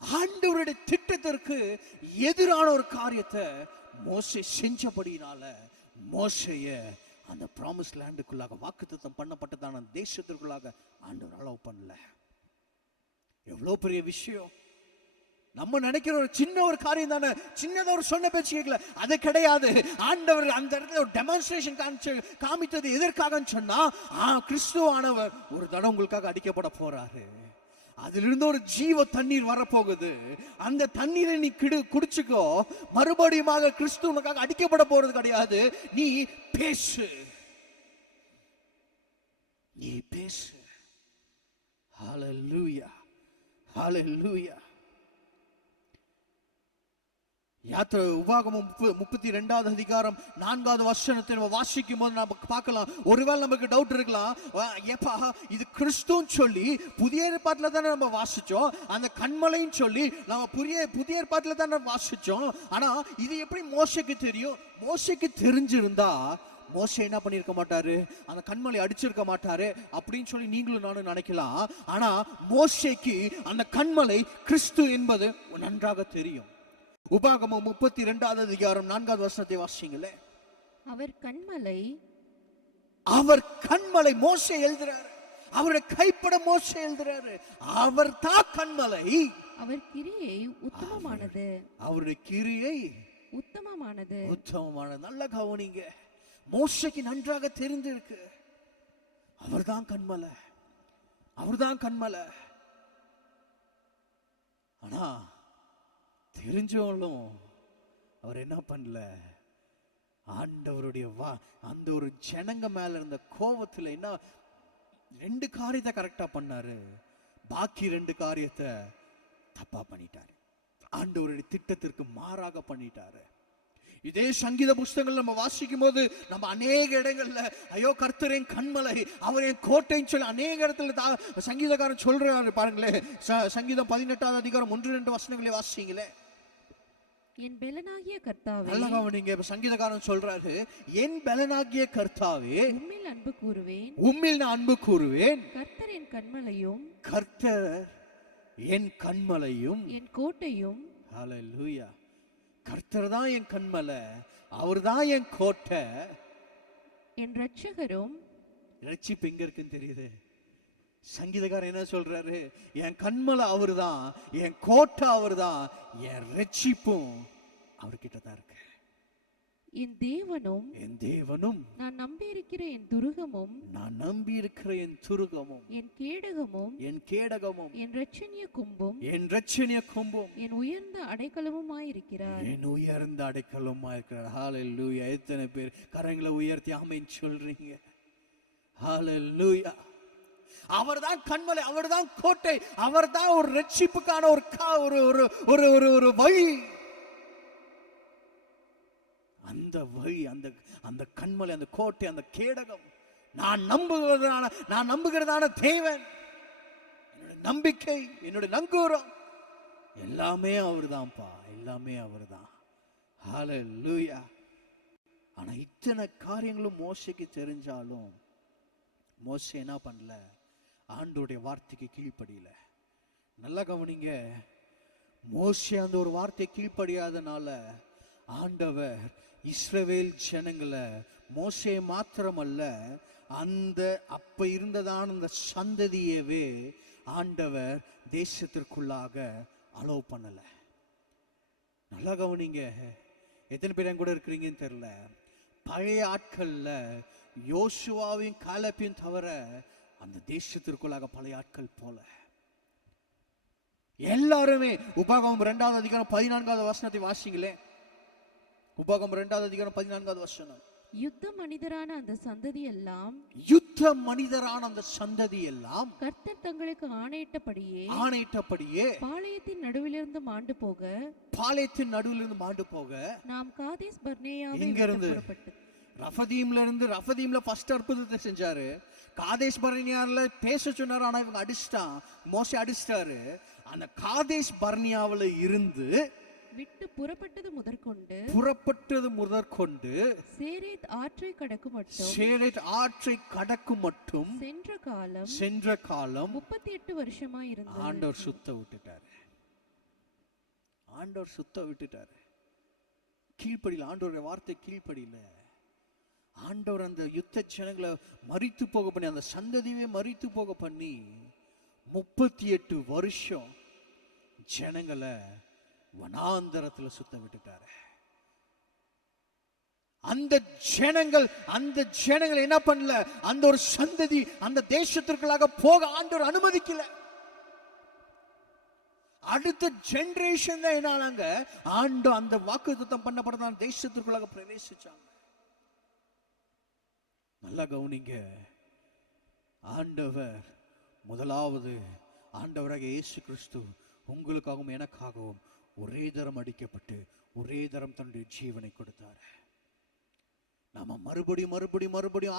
ஆண்டவருடைய திட்டத்திற்கு எதிரான ஒரு காரியத்தை மோசே செஞ்சபடினால மோசேய அந்த ப்ராமிஸ் லேண்டுக்குள்ளாக, வாக்குத்தத்தம் பண்ணப்பட்டதான தேசத்திற்குள்ளாக ஆண்டவர் அலோவ் பண்ணல. எவ்வளவு பெரிய விஷயம். நம்ம நினைக்கிற ஒரு சின்ன ஒரு காரியம் தானே, சின்னதா ஒரு சொன்ன பேச்சு கேட்கல, அது கிடையாது. ஆண்டவர் அந்த இடத்துல ஒரு டெமான்ஸ்ட்ரேஷன் காமித்தது எதற்காக சொன்னா, கிறிஸ்துவானவர் ஒரு தடவை உங்களுக்காக அடிக்கப்பட போறாரு, அதிலிருந்து ஒரு ஜீவ தண்ணீர் வரப்போகுது, அந்த தண்ணீரை நீ குடிச்சுக்கோ, மறுபடியும் கிறிஸ்து உனக்காக அடிக்கப்பட போறது கிடையாது, நீ பேசு, நீ பேசு. ஹல்லேலூயா, ஹல்லேலூயா. யாத்திரை உபாகமம் 32வது அதிகாரம் 4வது வசனத்தை நம்ம வாசிக்கும் போது நம்ம பார்க்கலாம். ஒருவேளை நமக்கு டவுட் இருக்கலாம், ஏப்பா இது கிறிஸ்துன்னு சொல்லி புதிய ஏற்பாட்டுல தானே நம்ம வாசிச்சோம், அந்த கண்மலைன்னு சொல்லி நம்ம புதிய ஏற்பாட்டுல தானே வாசிச்சோம், ஆனா இது எப்படி மோசேக்கு தெரியும்? மோசேக்கு தெரிஞ்சிருந்தா மோசே என்ன பண்ணிருக்க மாட்டாரு, அந்த கண்மலை அடிச்சிருக்க மாட்டாரு அப்படின்னு சொல்லி நீங்களும் நானும் நினைக்கலாம். ஆனா மோசேக்கு அந்த கண்மலை கிறிஸ்து என்பது நன்றாக தெரியும். உபாகமம் 32வது அதிகாரம் 4வது வசனத்தை வாசிங்களே. அவர் கண்மலை மோசே எழுதுறாரு, அவருடைய கைப்பட மோசே எழுதுறாரு, அவர் தான் கண்மலை, அவர் கிரியை உத்தமமானது, அவருடைய கிரியை உத்தமமானது. நல்ல கவனிங்க, மோசேக்கு நன்றாக தெரிந்திருக்கு, அவர்தான் கண்மலை, அவர்தான் கண்மலை. ஆனா தெரிஞ்சவங்களும் அவர் என்ன பண்ணல, ஆண்டவருடைய அந்த ஒரு ஜனங்க மேல இருந்த கோபத்துல என்ன 2 காரியத்தை கரெக்டா பண்ணாரு, பாக்கி 2 காரியத்தை தப்பா பண்ணிட்டாரு, ஆண்டவருடைய திட்டத்திற்கு மாறாக பண்ணிட்டாரு. இதே சங்கீத புஸ்தகங்கள் நம்ம வாசிக்கும் போது நம்ம அநேக இடங்கள்ல ஐயோ கர்த்தர் என் கண்மலை, அவர் என் கோட்டைன்னு சொல்லி அநேக இடத்துல சங்கீதக்காரன் சொல்றாரு. பாருங்களேன், சங்கீதம் 18வது அதிகாரம் 1-2 வசனங்களை வாசிங்களே. என் பெலனாகிய கர்த்தாவே, நல்லா கவனிங்க, சங்கீதக்காரன் சொல்றாரு, என் பெலனாகிய கர்த்தாவே உம்மில் அன்பு கூறுவேன், உம்மில் நான் அன்பு கூறுவேன், கர்த்தர் என் கண்மலையும், கர்த்தர் என் கண்மலையும் என் கோட்டையும். ஹல்லேலூயா. கர்த்தர் தான் என் கண்மலை, அவர்தான் என் கோட்டை, என் ரட்சகரும். ரட்சிப்பு எங்க இருக்குன்னு தெரியுது. சங்கீதக்காரன் என்ன சொல்றாரு, என் கண்மலை அவர்தான், என் கோட்டை அவர்தான், என் ரட்சிப்பும் அவர்கிட்ட தான் இருக்கு. என் தேவனும், என் தேவனும், நான் நம்பி இருக்கிற என் துருகமும், நான் நம்பி இருக்கிற என் துருகமும், என் கேடகமும், என் கேடகமும், என் இரட்சணிய கொம்பும், என் இரட்சணிய கொம்பும், என் உயர்ந்த அடைக்கலமுமாயிருக்கிறார், என் உயர்ந்த அடைக்கலமாயிருக்கிறார். ஹல்லேலூயா. எத்தனை பேர் கரங்களை உயர்த்தி ஆமென் சொல்றீங்க? ஹல்லேலூயா. அவர்தான் கண்மலை, அவர்தான் கோட்டை, அவர்தான் ஒரு ரட்சிப்புக்கான ஒரு வழி. அந்த வழி, அந்த கண்மலை, அந்த கோட்டை, அந்த கேடகம் நான் நம்புகிறதான தேவன், என்னுடைய நம்பிக்கை, என்னுடைய நங்கூரம் எல்லாமே அவர்தான்ப்பா, எல்லாமே அவர்தான். ஹல்லேலூயா. ஆனா இத்தனை காரியங்களும் மோசேக்கு தெரிஞ்சாலும் மோசே என்ன பண்ணல? ஆண்டவருடைய வார்த்தைக்கு கீழ்ப்படியல. நல்லா கவனிங்க, மோசே அந்த ஒரு வார்த்தை கீழ்ப்படியாதனால ஆண்டவர் இஸ்ரவேல் ஜனங்களை, மோசே மாத்திரமல்ல அந்த அப்ப இருந்ததான அந்த சந்ததியவே ஆண்டவர் தேசத்திற்குள்ளாக அலோவ் பண்ணல. நல்லா கவனிங்க, எத்தனை பேர் கூட இருக்கிறீங்கன்னு தெரியல. பழைய ஆட்கள்ல யோசுவாவையும் காலேபையும் தவிர அந்த தேசத்திற்குள்ளாக பழைய ஆட்கள் போல எல்லாருமே. உபாகமம் 2வது அதிகாரம் 14வது வசனத்தை வாசிங்களே. உபாகமம் 2வது அதிகாரம் 14வது வசனம். யுத்த மனிதரான அந்த சந்ததி எல்லாம், யுத்த மனிதரான அந்த சந்ததி எல்லாம் கர்த்தர் தங்களுக்கு ஆணையிட்டபடியே பாளையத்தின் நடுவிலிருந்து மாண்டு போக நாம் காதேஸ் பர்னேயாவை புறப்பட்டு, ரஃபதீம்ல ஃபர்ஸ்ட் அற்புதத்தை செஞ்சாரு. காதேஷ் பர்னியால பேச சொன்னாரு, ஆனா இவங்க அடிச்சிட்டான், மோசே அடிச்சிட்டாரு. அந்த காதேஷ் பர்னியாவில இருந்து விட்டு புறப்பட்டது முதற்கொண்டு சேரேத் ஆற்றை கடக்கும் மட்டும் சென்ற காலம் 38 வருஷமா இருந்தது. ஆண்டவர் சுத்த விட்டுட்டாரு. கீழ்ப்படியில, ஆண்டவருடைய வார்த்தை கீழ்ப்படியில. ஆண்டவர் அந்த யுத்த ஜனங்களை மரித்து போக பண்ணி, அந்த சந்ததியே மரித்து போக பண்ணி 38 வருஷம் ஜனங்களை வனாந்தரத்துல சுத்த விட்டுட்டாரு. அந்த ஜனங்கள் என்ன பண்ணல? அந்த ஒரு சந்ததி அந்த தேசத்திற்குள்ளாக போக ஆண்டவர் அனுமதிக்கல. அடுத்த ஜெனரேஷன் தான் என்னாங்க ஆண்டு அந்த வாக்குத்தத்தம் பண்ணப்பட்ட தேசத்திற்குள்ளாக பிரவேசிச்சாங்க. நல்லா கவனிங்க, ஆண்டவர் முதலாவது ஆண்டவராக இயேசு கிறிஸ்து உங்களுக்காகவும் எனக்காகவும் ஒரே தரம் அடிக்கப்பட்டு ஒரே தரம் தன்னுடைய ஜீவனை கொடுத்தார். நாம மறுபடியும்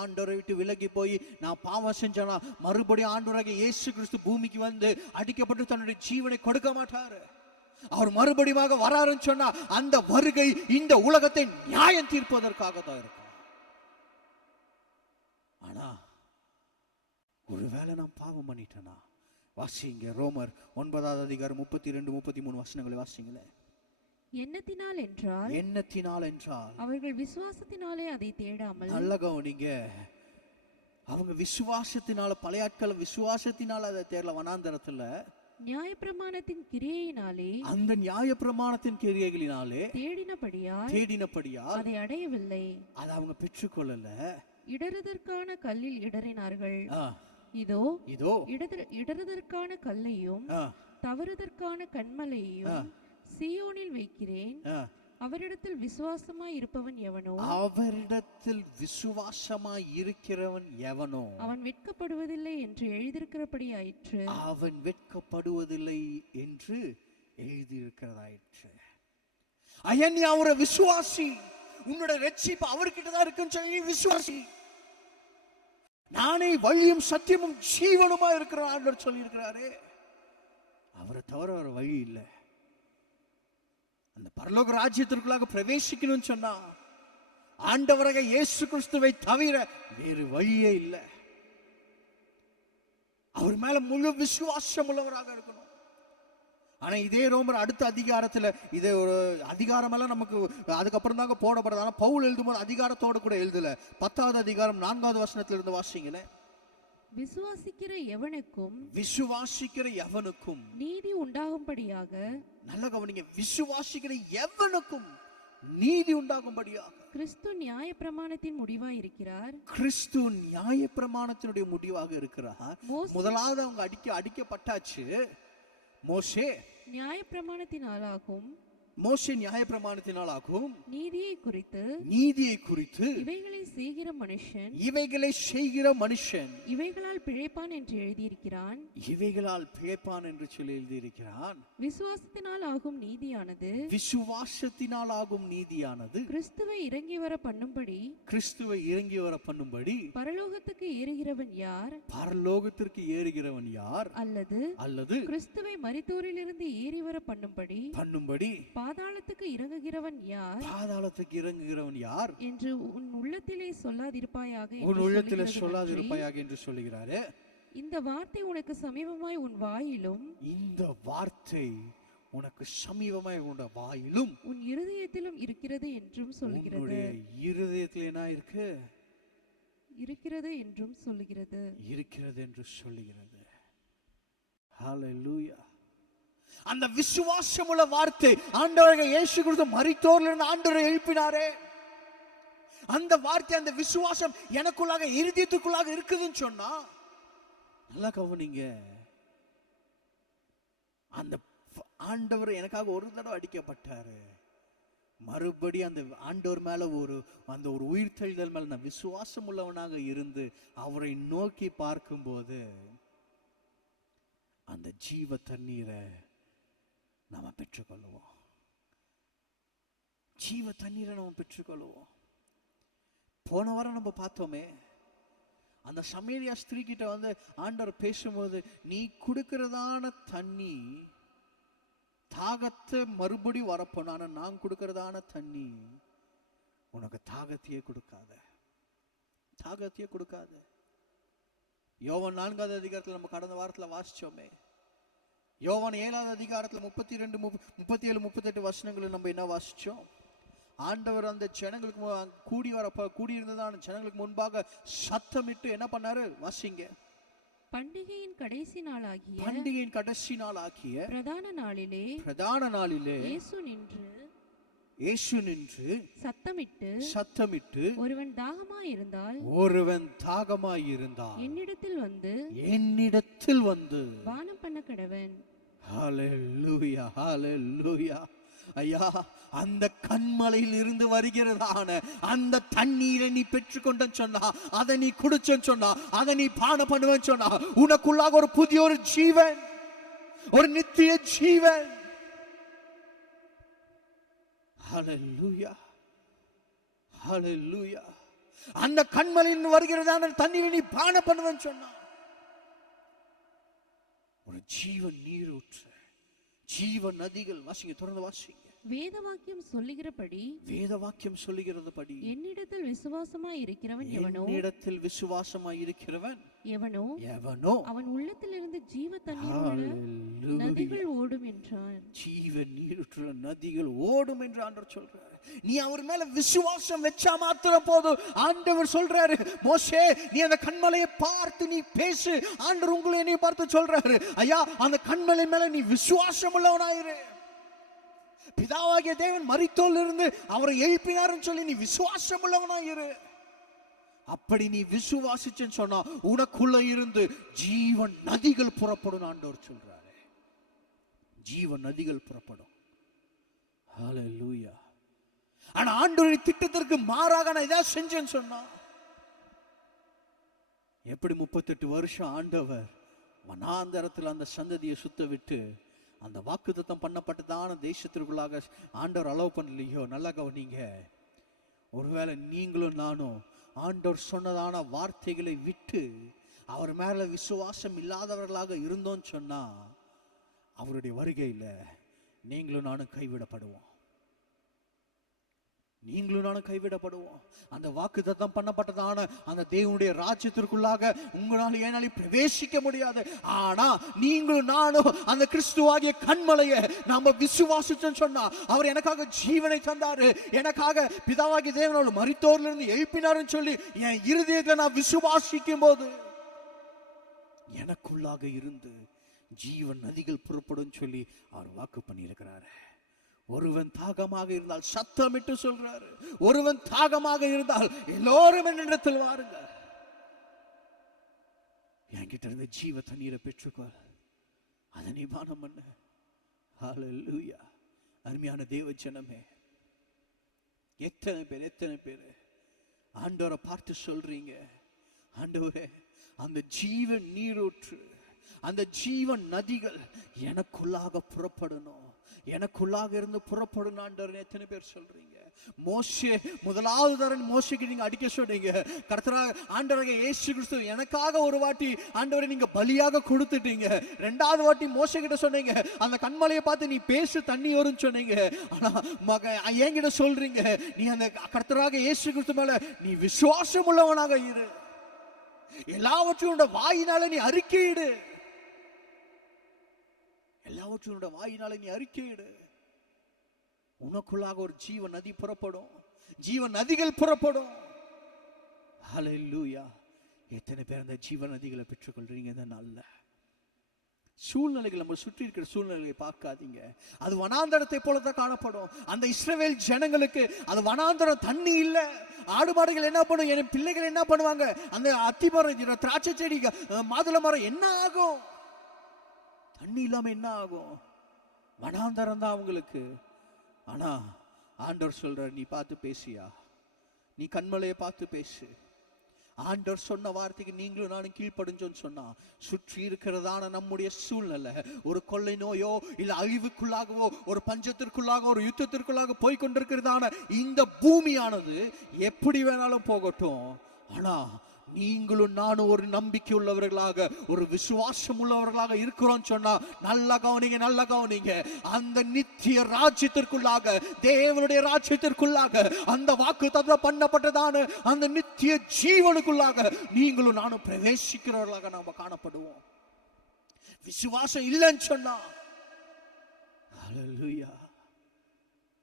ஆண்டவரை விட்டு விலகி போய் நான் பாவம் செஞ்சனா மறுபடியும் ஆண்டவராக இயேசு கிறிஸ்து பூமிக்கு வந்து அடிக்கப்பட்டு தன்னுடைய ஜீவனை கொடுக்க மாட்டாரு. அவர் மறுபடியும் வராருன்னு சொன்னா அந்த வருகை இந்த உலகத்தை நியாயம் தீர்ப்பதற்காக தான் இருக்கும். ஆனா ஒருவேளை நான் பாவம் பண்ணிட்டேனா, வாசிங்க ரோமர் 9வது அதிகாரம் 32, 33 வசனங்களை வாசிங்களே. எண்ணத்தினால் என்றால் அவர்கள் விசுவாசத்தினாலே அதை தேடாமல். நல்ல கவனிங்க, அவங்க விசுவாசத்தினால, பழைய ஆட்கள் விசுவாசத்தினால அதை தேடல. வனாந்தரத்துல நியாயப்பிரமாணத்தின் கிரியையினாலே, அந்த நியாயப்பிரமாணத்தின் கிரியைகளினாலே தேடினபடியால் அதை அடையவில்லை. அதை அவங்க பெற்றுக்கொள்ளல. இடறுதற்கான கல்லில் இடறினார்கள். இதோ இடறுதற்கான கல்லையும் தவறுதற்கான கன்மலையையும் சீயோனில் வைக்கிறேன். அவரிடத்தில் விசுவாசமாய் இருக்கிறவன் எவனோ அவன் வெட்கப்படுவதில்லை என்று எழுதியிருக்கிறபடி ஆயிற்று. ஐயன் நீ அவரை விசுவாசி, உன்னோட ரட்சிப்பு அவர்கிட்டதான் இருக்குன்னு சொல்லி விசுவாசி. நானே வழியும் சத்தியமும் ஜீவனுமா இருக்கிற ஆண்டவர் சொல்லி இருக்கிறாரு. அவரை தவிர ஒரு வழி இல்லை. அந்த பரலோக ராஜ்யத்திற்குள்ளாக பிரவேசிக்கணும்னு சொன்னா ஆண்டவராக இயேசு கிறிஸ்துவை தவிர வேறு வழியே இல்லை. அவர் மேல முழு விசுவாசம் உள்ளவராக இருக்கணும். ஆனா இதே ரோமர் அடுத்த அதிகாரத்துல இதே ஒரு அதிகாரம் எல்லாம் நமக்கு அதுக்கப்புறம் தாங்க போடப்படுது. ஆனா பவுல் எழுதும்போது அதிகாரத்தோடு கூட எழுதல. 10வது அதிகாரம் 4வது வசனத்துல இருந்து வாசிங்களேன். விசுவாசிக்கிற எவனுக்கும் நீதி உண்டாகும்படியாக. நல்ல கவனிங்க, விசுவாசிக்கிற எவனுக்கும் நீதி உண்டாகும்படியாக கிறிஸ்து நியாயப்பிரமாணத்தின் முடிவாக இருக்கிறார். கிறிஸ்து நியாயப்பிரமாணத்தினுடைய முடிவாக இருக்கிறார். முதலாவது அவங்க அடிக்கப்பட்டாச்சு. மோசே நியாயப்பிரமாணத்தினாலாகும் மோசே நியாயப்பிரமாணத்தினாலாகும் நீதியை குறித்து இவைகளை செய்கிற மனுஷன் இவைகளால் பிழைப்பான் என்று எழுதியிருக்கிறான். இவைகளால் பிழைப்பான் என்று சொல்லி எழுதியிருக்கிறான். விசுவாசத்தினால் ஆகும் நீதியானது கிறிஸ்துவை இறங்கி வர பண்ணும்படி பரலோகத்துக்கு ஏறுகிறவன் யார் அல்லது கிறிஸ்துவை மரித்தோரிலிருந்து ஏறி வர பண்ணும்படி பாதாளத்துக்கு இறங்குகிறவன் யார் என்று உன் உள்ளத்திலே சொல்லாதிருப்பாயாக என்று சொல்லுகிறாரே. இந்த வார்த்தை உனக்கு சமீபமாய் உன் வாயிலும் உன் இருதயத்திலும் இருக்கிறது என்றும் சொல்கிறது. இருதயத்தில் என்ன இருக்கிறது என்றும் சொல்லுகிறது. ஹல்லேலூயா. அந்த விசுவாசமுள்ள வார்த்தை ஆண்டவராகிய இயேசு கிறிஸ்து மரித்தோரிலிருந்து ஆண்டவரை எழுப்பினாரே, அந்த வார்த்தை, அந்த விசுவாசம் எனக்குள்ளாக இருதயத்துக்குள்ளாக இருக்குதுன்னு சொன்னா நல்லா கவனிங்க. அந்த ஆண்டவர் எனக்காக ஒரு தடவை அடிக்கப்பட்டாரு, மறுபடி அந்த ஆண்டவர் மேல அந்த ஒரு உயிர்த்தெழுதல் மேல நான் விசுவாசம் உள்ளவனாக இருந்து அவரை நோக்கி பார்க்கும்போது அந்த ஜீவ தண்ணீரை நாம பெற்றுக்கொள்வோம். போன வாரம் நம்ம பார்த்தோமே, அந்த சமேரியா ஸ்திரீ கிட்ட வந்து ஆண்டவர் பேசும்போது, நீ கொடுக்கிறதான தண்ணி தாகத்தை மறுபடி வரப்போன, ஆனா நான் கொடுக்கிறதான தண்ணி உனக்கு தாகத்தையே கொடுக்காத. யோவான் 4வது அதிகாரத்தில் நம்ம கடந்த வாரத்தில் வாசிச்சோமே, யோவான் 7வது அதிகாரத்தில் 32, 37, 38 வசனங்கள் நம்ம என்ன வாசிச்சோம்? ஆண்டவர் அந்த ஜனங்களுக்கு கூடியிருந்ததான ஜனங்களுக்கு முன்பாக சத்தமிட்டு என்ன பண்ணாரு? வாசிங்க. பண்டிகையின் கடைசி நாளாகிய பிரதான நாளிலே இயேசு நின்று சத்தமிட்டு ஒருவன் தாகமாயிருந்தால் என்னிடத்தில் வந்து பானம் பண்ண கடவன். ஹல்லேலூயா, ஹல்லேலூயா. ஐயா, அந்த கண்மலையில் இருந்து வருகிறதான அந்த தண்ணீரை நீ பெற்றுக்கொண்ட சொன்னா, அதை நீ குடிச்சன்னு சொன்னா, அதை நீ பானம் பண்ணுவேன்னு சொன்னா, உனக்குள்ளாக ஒரு புதிய ஒரு ஜீவன், ஒரு நித்திய ஜீவன். ஹல்லேலூயா, ஹல்லேலூயா. அந்த கண்மலையில் வருகிறதான தண்ணீரை நீ பானம் பண்ணுவேன்னு சொன்னா, ஒரு ஜீவன் நீரூற்று, ஜீவ நதிகள். வாசிங்க, தொடர்ந்து வாசிங்க. வேதவாக்கியம் சொல்லுகிறபடி என்னிடத்தில் விசுவாசமாய் இருக்கிறவன் எவனோ அவன் உள்ளத்திலிருந்து ஜீவ தண்ணீர் நதிகள் ஓடும் என்றான். ஜீவ நீருற்ற நதிகள் ஓடும் என்று ஆண்டவர் சொல்றார். நீ அவர் மேல விசுவாசம் வச்சா மாத்திரம் போதும். ஆண்டவர் சொல்றாரு, மோசே நீ அந்த கண்மலையை பார்த்து நீ பேசு. ஆண்டவர் உங்களை என்னை பார்த்து சொல்றாரு, ஐயா அந்த கண்மலை மேல நீ விசுவாசம் உள்ளவனாயிரு. பிதாவாகிய தேவன் மரித்தோரிலிருந்து அவரை எழுப்பினார்னு சொல்லி நீ விசுவாசம் உள்ளவனாயிரு. அப்படி நீ விசுவாசிச்சேன்னு சொன்னா உனக்குள்ள இருந்து ஜீவன் நதிகள் புறப்படும். ஆண்டவர் சொல்றாரு, ஜீவன் நதிகள் புறப்படும். ஹல்லேலூயா. ஆனா ஆண்டவரின் திட்டத்திற்கு மாறாக நான் ஏதாவது செஞ்சேன்னு சொன்னா, எப்படி 38 வருஷம் ஆண்டவர் வனாந்தரத்தில் அந்த சந்ததியை சுத்த விட்டு அந்த வாக்குத்தத்தம் பண்ணப்பட்டதான தேசத்திற்குள்ளாக ஆண்டவர் அலோவ் பண்ணலையோ? நல்லா கவனிங்க. ஒருவேளை நீங்களும் நானும் ஆண்டவர் சொன்னதான வார்த்தைகளை விட்டு அவர் மேல விசுவாசம் இல்லாதவர்களாக இருந்தோம்னு சொன்னா, அவருடைய வருகையில நீங்களும் நானும் கைவிடப்படுவோம். அந்த வாக்குத்தத்தம் பண்ணப்பட்டதான அந்த தேவனுடைய ராஜ்யத்திற்குள்ளாக உங்களால் ஏனால பிரவேசிக்க முடியாது. ஆனா நீங்களும் நானும் அந்த கிறிஸ்துவாகிய கண்மலையை நாம விசுவாசிச்சோன்னு சொன்னா, அவர் எனக்காக ஜீவனை தந்தாரு, எனக்காக பிதாவாகிய தேவனோடு மரித்தோரிலிருந்து எழுப்பினாருன்னு சொல்லி என் இருதயத்தை நான் விசுவாசிக்கும் போது எனக்குள்ளாக இருந்து ஜீவன் நதிகள் புறப்படும் சொல்லி அவர் வாக்கு பண்ணியிருக்கிறாரு. ஒருவன் தாகமாக இருந்தால் சத்தமிட்டு சொல்றாரு, ஒருவன் தாகமாக இருந்தால் எல்லோரும் என்னிடத்தில் வாருங்க, என்கிட்ட இருந்து ஜீவ தண்ணீரை பெற்றுக்கொள், அதை நீ பானம் பண்ண. ஹல்லேலூயா. அருமையான தேவ ஜனமே, எத்தனை பேர் ஆண்டவரை பார்த்து சொல்றீங்க, ஆண்டவரே அந்த ஜீவன் நீரூற்று, அந்த ஜீவன் நதிகள் எனக்குள்ளாக புறப்படணும், எனக்குள்ளாக இருந்து புறப்படணும் ஆண்டவரே. எத்தனை பேர் சொல்றீங்க? மோசே முதலாவது தரம் மோசேக்கு நீங்க அடிக்க சொன்னீங்க, கர்த்தராக ஆண்டவராக இயேசு கிறிஸ்து எனக்காக ஒரு வாட்டி ஆண்டவரை நீங்க பலியாக கொடுத்துட்டீங்க. ரெண்டாவது வாட்டி மோசே கிட்ட சொன்னீங்க, அந்த கண்மலையை பார்த்து நீ பேசு தண்ணி வரும்னு சொன்னீங்க. ஆனா என்கிட்ட சொல்றீங்க, நீ அந்த கர்த்தராக இயேசு கிறிஸ்து மேல நீ விசுவாசம் உள்ளவனாக இரு, எல்லாவற்றையும் வாயினால நீ அறிக்கையிடு, எல்லாவற்றையும் வாயினால நீ அறிக்கையிடு. உனக்குள்ளாக ஒரு ஜீவ நதி புறப்படும், ஜீவ நதிகள் புறப்படும். ஹல்லேலூயா. எத்தனை பேர் அந்த ஜீவ நதிகளை பெற்றுக்கொள்றீங்க இந்த நாள்ல? சூழ்நிலைகள், நம்ம சுற்றி இருக்கிற சூழ்நிலைகளை பார்க்காதீங்க, அது வனாந்தரத்தை போலதான் காணப்படும். அந்த இஸ்ரவேல் ஜனங்களுக்கு அது வனாந்தரம், தண்ணி இல்ல. ஆடு மாடுகள் என்ன பண்ணும், என் பிள்ளைகள் என்ன பண்ணுவாங்க, அந்த அத்தி மரம், திராட்சை செடி, மாதுளை மரம் என்ன ஆகும்? தண்ணி இல்லாம என்ன ஆகும்? வனாந்தரம் தான் அவங்களுக்கு. ஆனா ஆண்டவர் சொல்ற, நீ பார்த்து பேசியா, நீ கண்மலையை பார்த்து பேசு. ஆண்டவர் சொன்ன வார்த்தைக்கு நீங்களும் நானும் கீழ்ப்படிஞ்சோன்னு சொன்னா, சுற்றி இருக்கிறதான நம்முடைய சூழ்நிலை ஒரு கொள்ளை நோயோ இல்ல அழிவுக்குள்ளாகவோ ஒரு பஞ்சத்திற்குள்ளாக ஒரு யுத்தத்திற்குள்ளாக போய்கொண்டிருக்கிறதான இந்த பூமியானது எப்படி வேணாலும் போகட்டும், ஆனா நீங்களும் நானும் ஒரு நம்பிக்கை உள்ளவர்களாக, ஒரு விசுவாசம் உள்ளவர்களாக இருக்கிறோம் சொன்னா, நல்லா கவனிங்க, நல்லா கவனிங்க. அந்த நித்திய ராஜ்யத்திற்குள்ளாக, தேவனுடைய ராஜ்யத்திற்குள்ளாக, அந்த வாக்குத்தத்தம் பண்ணப்பட்டதான அந்த நித்திய ஜீவனுக்குள்ளாக நீங்களும் நானும் பிரவேசிக்கிறவர்களாக நாம காணப்படுவோம். விசுவாசம் இல்லைன்னு சொன்னா ஹல்லேலூயா,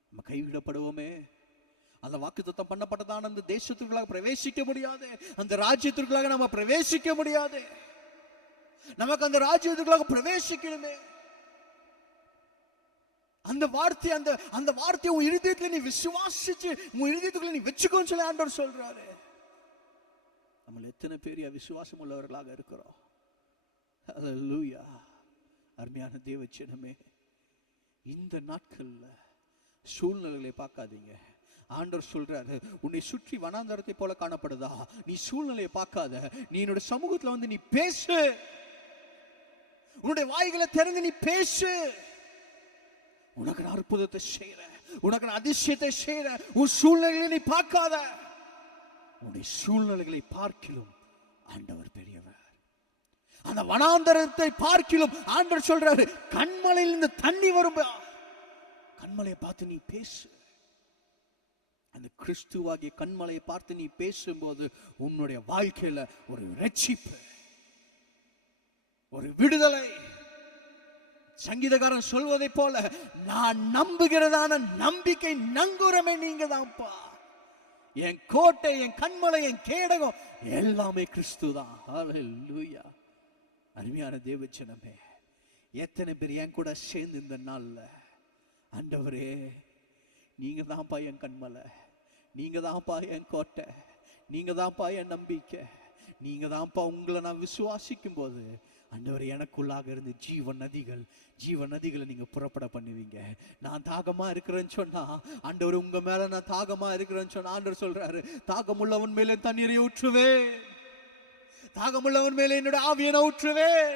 நம்ம கைவிடப்படுவோமே. அந்த வாக்குத்தத்தம் பண்ணப்பட்டதான அந்த தேசத்திற்குள்ளாக பிரவேசிக்க முடியாது, அந்த ராஜ்யத்திற்குள்ளாக நம்ம பிரவேசிக்க முடியாது. நமக்கு அந்த ராஜ்யத்துக்குள்ளாக பிரவேசிக்கணுமே. அந்த வார்த்தை, அந்த வார்த்தையை உன் இருதயத்துல நீ விசுவாசிச்சு உன் இருதயத்துக்குள்ள நீ வச்சுக்கோன்னு சொல்லி ஆண்டவர் சொல்றாரு. நம்ம எத்தனை பேர் விசுவாசம் உள்ளவர்களாக இருக்கிறோம்? ஹல்லேலூயா. அருமையான தேவஜனமே, இந்த நாட்கள்ல சூழ்நிலைகளை பார்க்காதீங்க. ஆண்டவர் சொல்றாரு, உன்னை சுற்றி வனாந்தரத்தை போல காணப்படுதா, நீ சூழ்நிலையை பார்க்காத, நீ என்னோட சமூகத்துல வந்து நீ பேசு, உன்னுடைய வாய்களை திறந்து நீ பேசு. உனக்கு நான் அற்புதத்தை செய்யறேன், உனக்கு நான் அதிசயத்தை செய்யறேன். உன் சூழ்நிலைகளை நீ பார்க்காத, உன்னுடைய சூழ்நிலைகளை பார்க்கிலும் ஆண்டவர் பெரியவர். அந்த வனாந்தரத்தை பார்க்கிலும் ஆண்டவர் சொல்றாரு, கண்மலையிலிருந்து தண்ணி வரும், கண்மலையை பார்த்து நீ பேசு. அந்த கிறிஸ்துவாகிய கண்மலையை பார்த்து நீ பேசும்போது உன்னுடைய வாழ்க்கையில ஒரு ரட்சிப்பு, ஒரு விடுதலை. சங்கீதக்காரன் சொல்வதை போல, நான் நம்புகிறதான நம்பிக்கை நங்கூரமே நீங்க தான்ப்பா, என் கோட்டை, என் கண்மலை, என் கேடகம் எல்லாமே கிறிஸ்து தான். ஹல்லேலூயா. அருமையான தேவஜனமே, எத்தனை பேர் என் கூட சேர்ந்து இந்த நாள்ல, ஆண்டவரே நீங்க தான்ப்பா என் கண்மலை, நீங்க தான்ப்பா என் கோட்டை, நீங்க தான்ப்பா என் நம்பிக்கை, நீங்க தான்ப்பா, உங்களை நான் விசுவாசிக்கும் போது ஆண்டவர் எனக்குள்ளாக இருந்து ஜீவ நதிகளை நீங்க புறப்பட பண்ணுவீங்க. நான் தாகமா இருக்கிறேன்னு சொன்னா ஆண்டவர், உங்க மேல நான் தாகமா இருக்கிறேன்னு சொன்னா ஆண்டவர் சொல்றாரு, தாகமுள்ளவன் மேலே தண்ணீரை ஊற்றுவேன், தாகமுள்ளவன் மேலே என்னோட ஆவியனை ஊற்றுவேன்.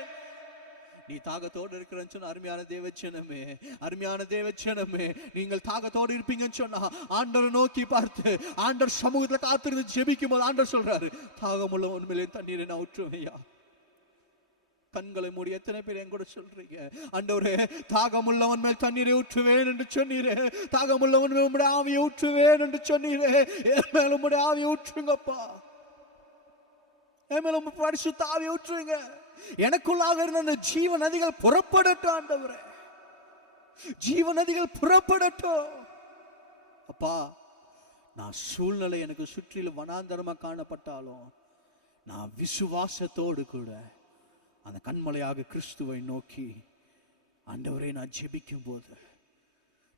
நீ தாகத்தோடு இருக்கிறன்னு சொன்ன அருமையான தேவச்சனமே, அருமையான தேவச்சனமே, நீங்கள் தாகத்தோடு இருப்பீங்கன்னு சொன்னா ஆண்டவரை நோக்கி பார்த்து ஆண்டவர் சமூகத்துல காத்திருந்து ஜெபிக்கும் போது ஆண்டவர் சொல்றாரு, தாகமுள்ள உண்மையிலே தண்ணீரை நான் ஊற்றுவேயா. கண்களை மூடி எத்தனை பேர் என் கூட சொல்றீங்க, ஆண்டவரே தாகமுள்ளவன் மேல் தண்ணீரை ஊற்றுவேன் என்று சொன்னீரே, தாகமுள்ளவன் மேல் உம்முடைய ஆவியை ஊற்றுவேன் என்று சொன்னீரே, என் மேல உம்முடைய ஆவியை ஊற்றுங்கப்பா, என் மேல உம்முடைய பரிசுத்த ஆவியை ஊற்றுங்க. எனக்குள்ளாக இருந்த அந்த ஜீவ நதிகள் புறப்படட்டும் ஆண்டவரே, ஜீவ நதிகள் புறப்படட்டும் அப்பா. நான் சூழ்நிலை எனக்கு சுற்றிலும் வனாந்தரமா காணப்பட்டாலும் நான் விசுவாசத்தோடு கூட அந்த கண்மலையாக கிறிஸ்துவை நோக்கி ஆண்டவரை நான் ஜெபிக்கும் போது,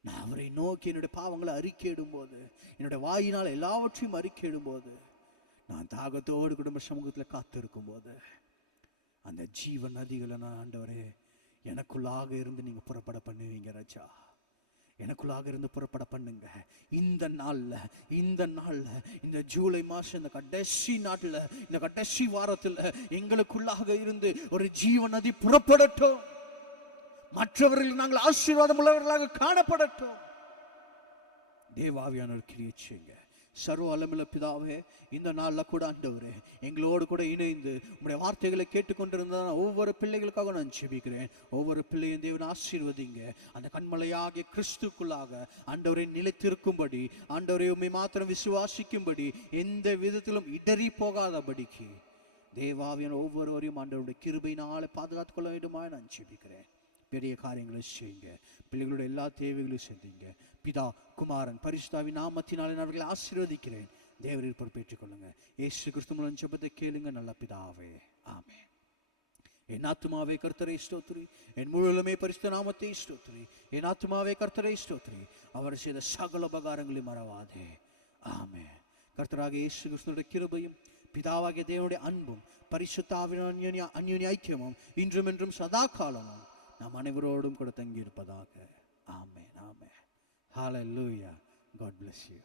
நான் அவரை நோக்கி என்னுடைய பாவங்களை அறிக்கையிடும் போது, என்னுடைய வாயினால் எல்லாவற்றையும் அறிக்கையிடும் போது, நான் தாகத்தோடு குடும்ப சமூகத்தில் காத்திருக்கும் போது அந்த ஜீவ நதிகளை நான் ஆண்டவரே எனக்குள்ளாக இருந்து நீங்க புறப்பட பண்ணுவீங்க ராஜா. எனக்குள்ளாக இருந்து புறப்பட பண்ணுங்க. இந்த நாள்ல இந்த ஜூலை மாசம் இந்த கடைசி நாட்டுல இந்த கடைசி வாரத்துல எங்களுக்குள்ளாக இருந்து ஒரு ஜீவ நதி புறப்படட்டும். மற்றவர்கள் நாங்கள் ஆசீர்வாதம் உள்ளவர்களாக காணப்படட்டும். தேவாவியானவர் கிரியை செய்யுங்க. சர்வ வல்லமையுள்ள பிதாவே, இந்த நாள்ல கூட ஆண்டவரே எங்களோடு கூட இணைந்து உங்களுடைய வார்த்தைகளை கேட்டுக்கொண்டிருந்த ஒவ்வொரு பிள்ளைகளுக்காக நான் ஜெபிக்கிறேன். ஒவ்வொரு பிள்ளையும் தேவன் ஆசீர்வதிங்க. அந்த கண்மலையாகிய கிறிஸ்துக்குள்ளாக ஆண்டவரை நிலைத்திருக்கும்படி, ஆண்டவரை உம்மை மாத்திரம் விசுவாசிக்கும்படி, எந்த விதத்திலும் இடறி போகாதபடிக்கு தேவாவியான ஒவ்வொருவரையும் ஆண்டவருடைய கிருபையினாலே பாதுகாத்துக் கொள்ள வேண்டுமா நான் ஜெபிக்கிறேன். பெரிய காரியங்களை செய்யுங்க. பிள்ளைகளுடைய எல்லா தேவைகளையும் செஞ்சீங்க. பிதா, குமாரன், பரிசுத்தாவின் நாமத்தினாலே அவர்களை ஆசீர்வதிக்கிறேன். தேவரீர் பொறுப்பேற்றுக் கொள்ளுங்க. இயேசு கிறிஸ்து மூலம் ஜெபத்தை கேளுங்க நல்ல பிதாவே, ஆமென். என் ஆத்துமாவே கர்த்தரை ஸ்தோத்திரி, என் முழுவதுமே பரிசுத்த நாமத்தை ஸ்தோத்திரி. என் ஆத்துமாவே கர்த்தரை ஸ்தோத்திரி, அவர் செய்த சகல உபகாரங்களையும் மறவாதே, ஆமென். கர்த்தராகிய இயேசு கிறிஸ்துவினுடைய கிருபையும் பிதாவாகிய தேவனுடைய அன்பும் பரிசுத்தாவின் அந்யோன்ய ஐக்கியமும் இன்றும் என்றும் சதா காலமும் நாம் அனைவரோடும் கூட தங்கி இருப்பதாக, ஆமென், ஆமென். Hallelujah. God bless you.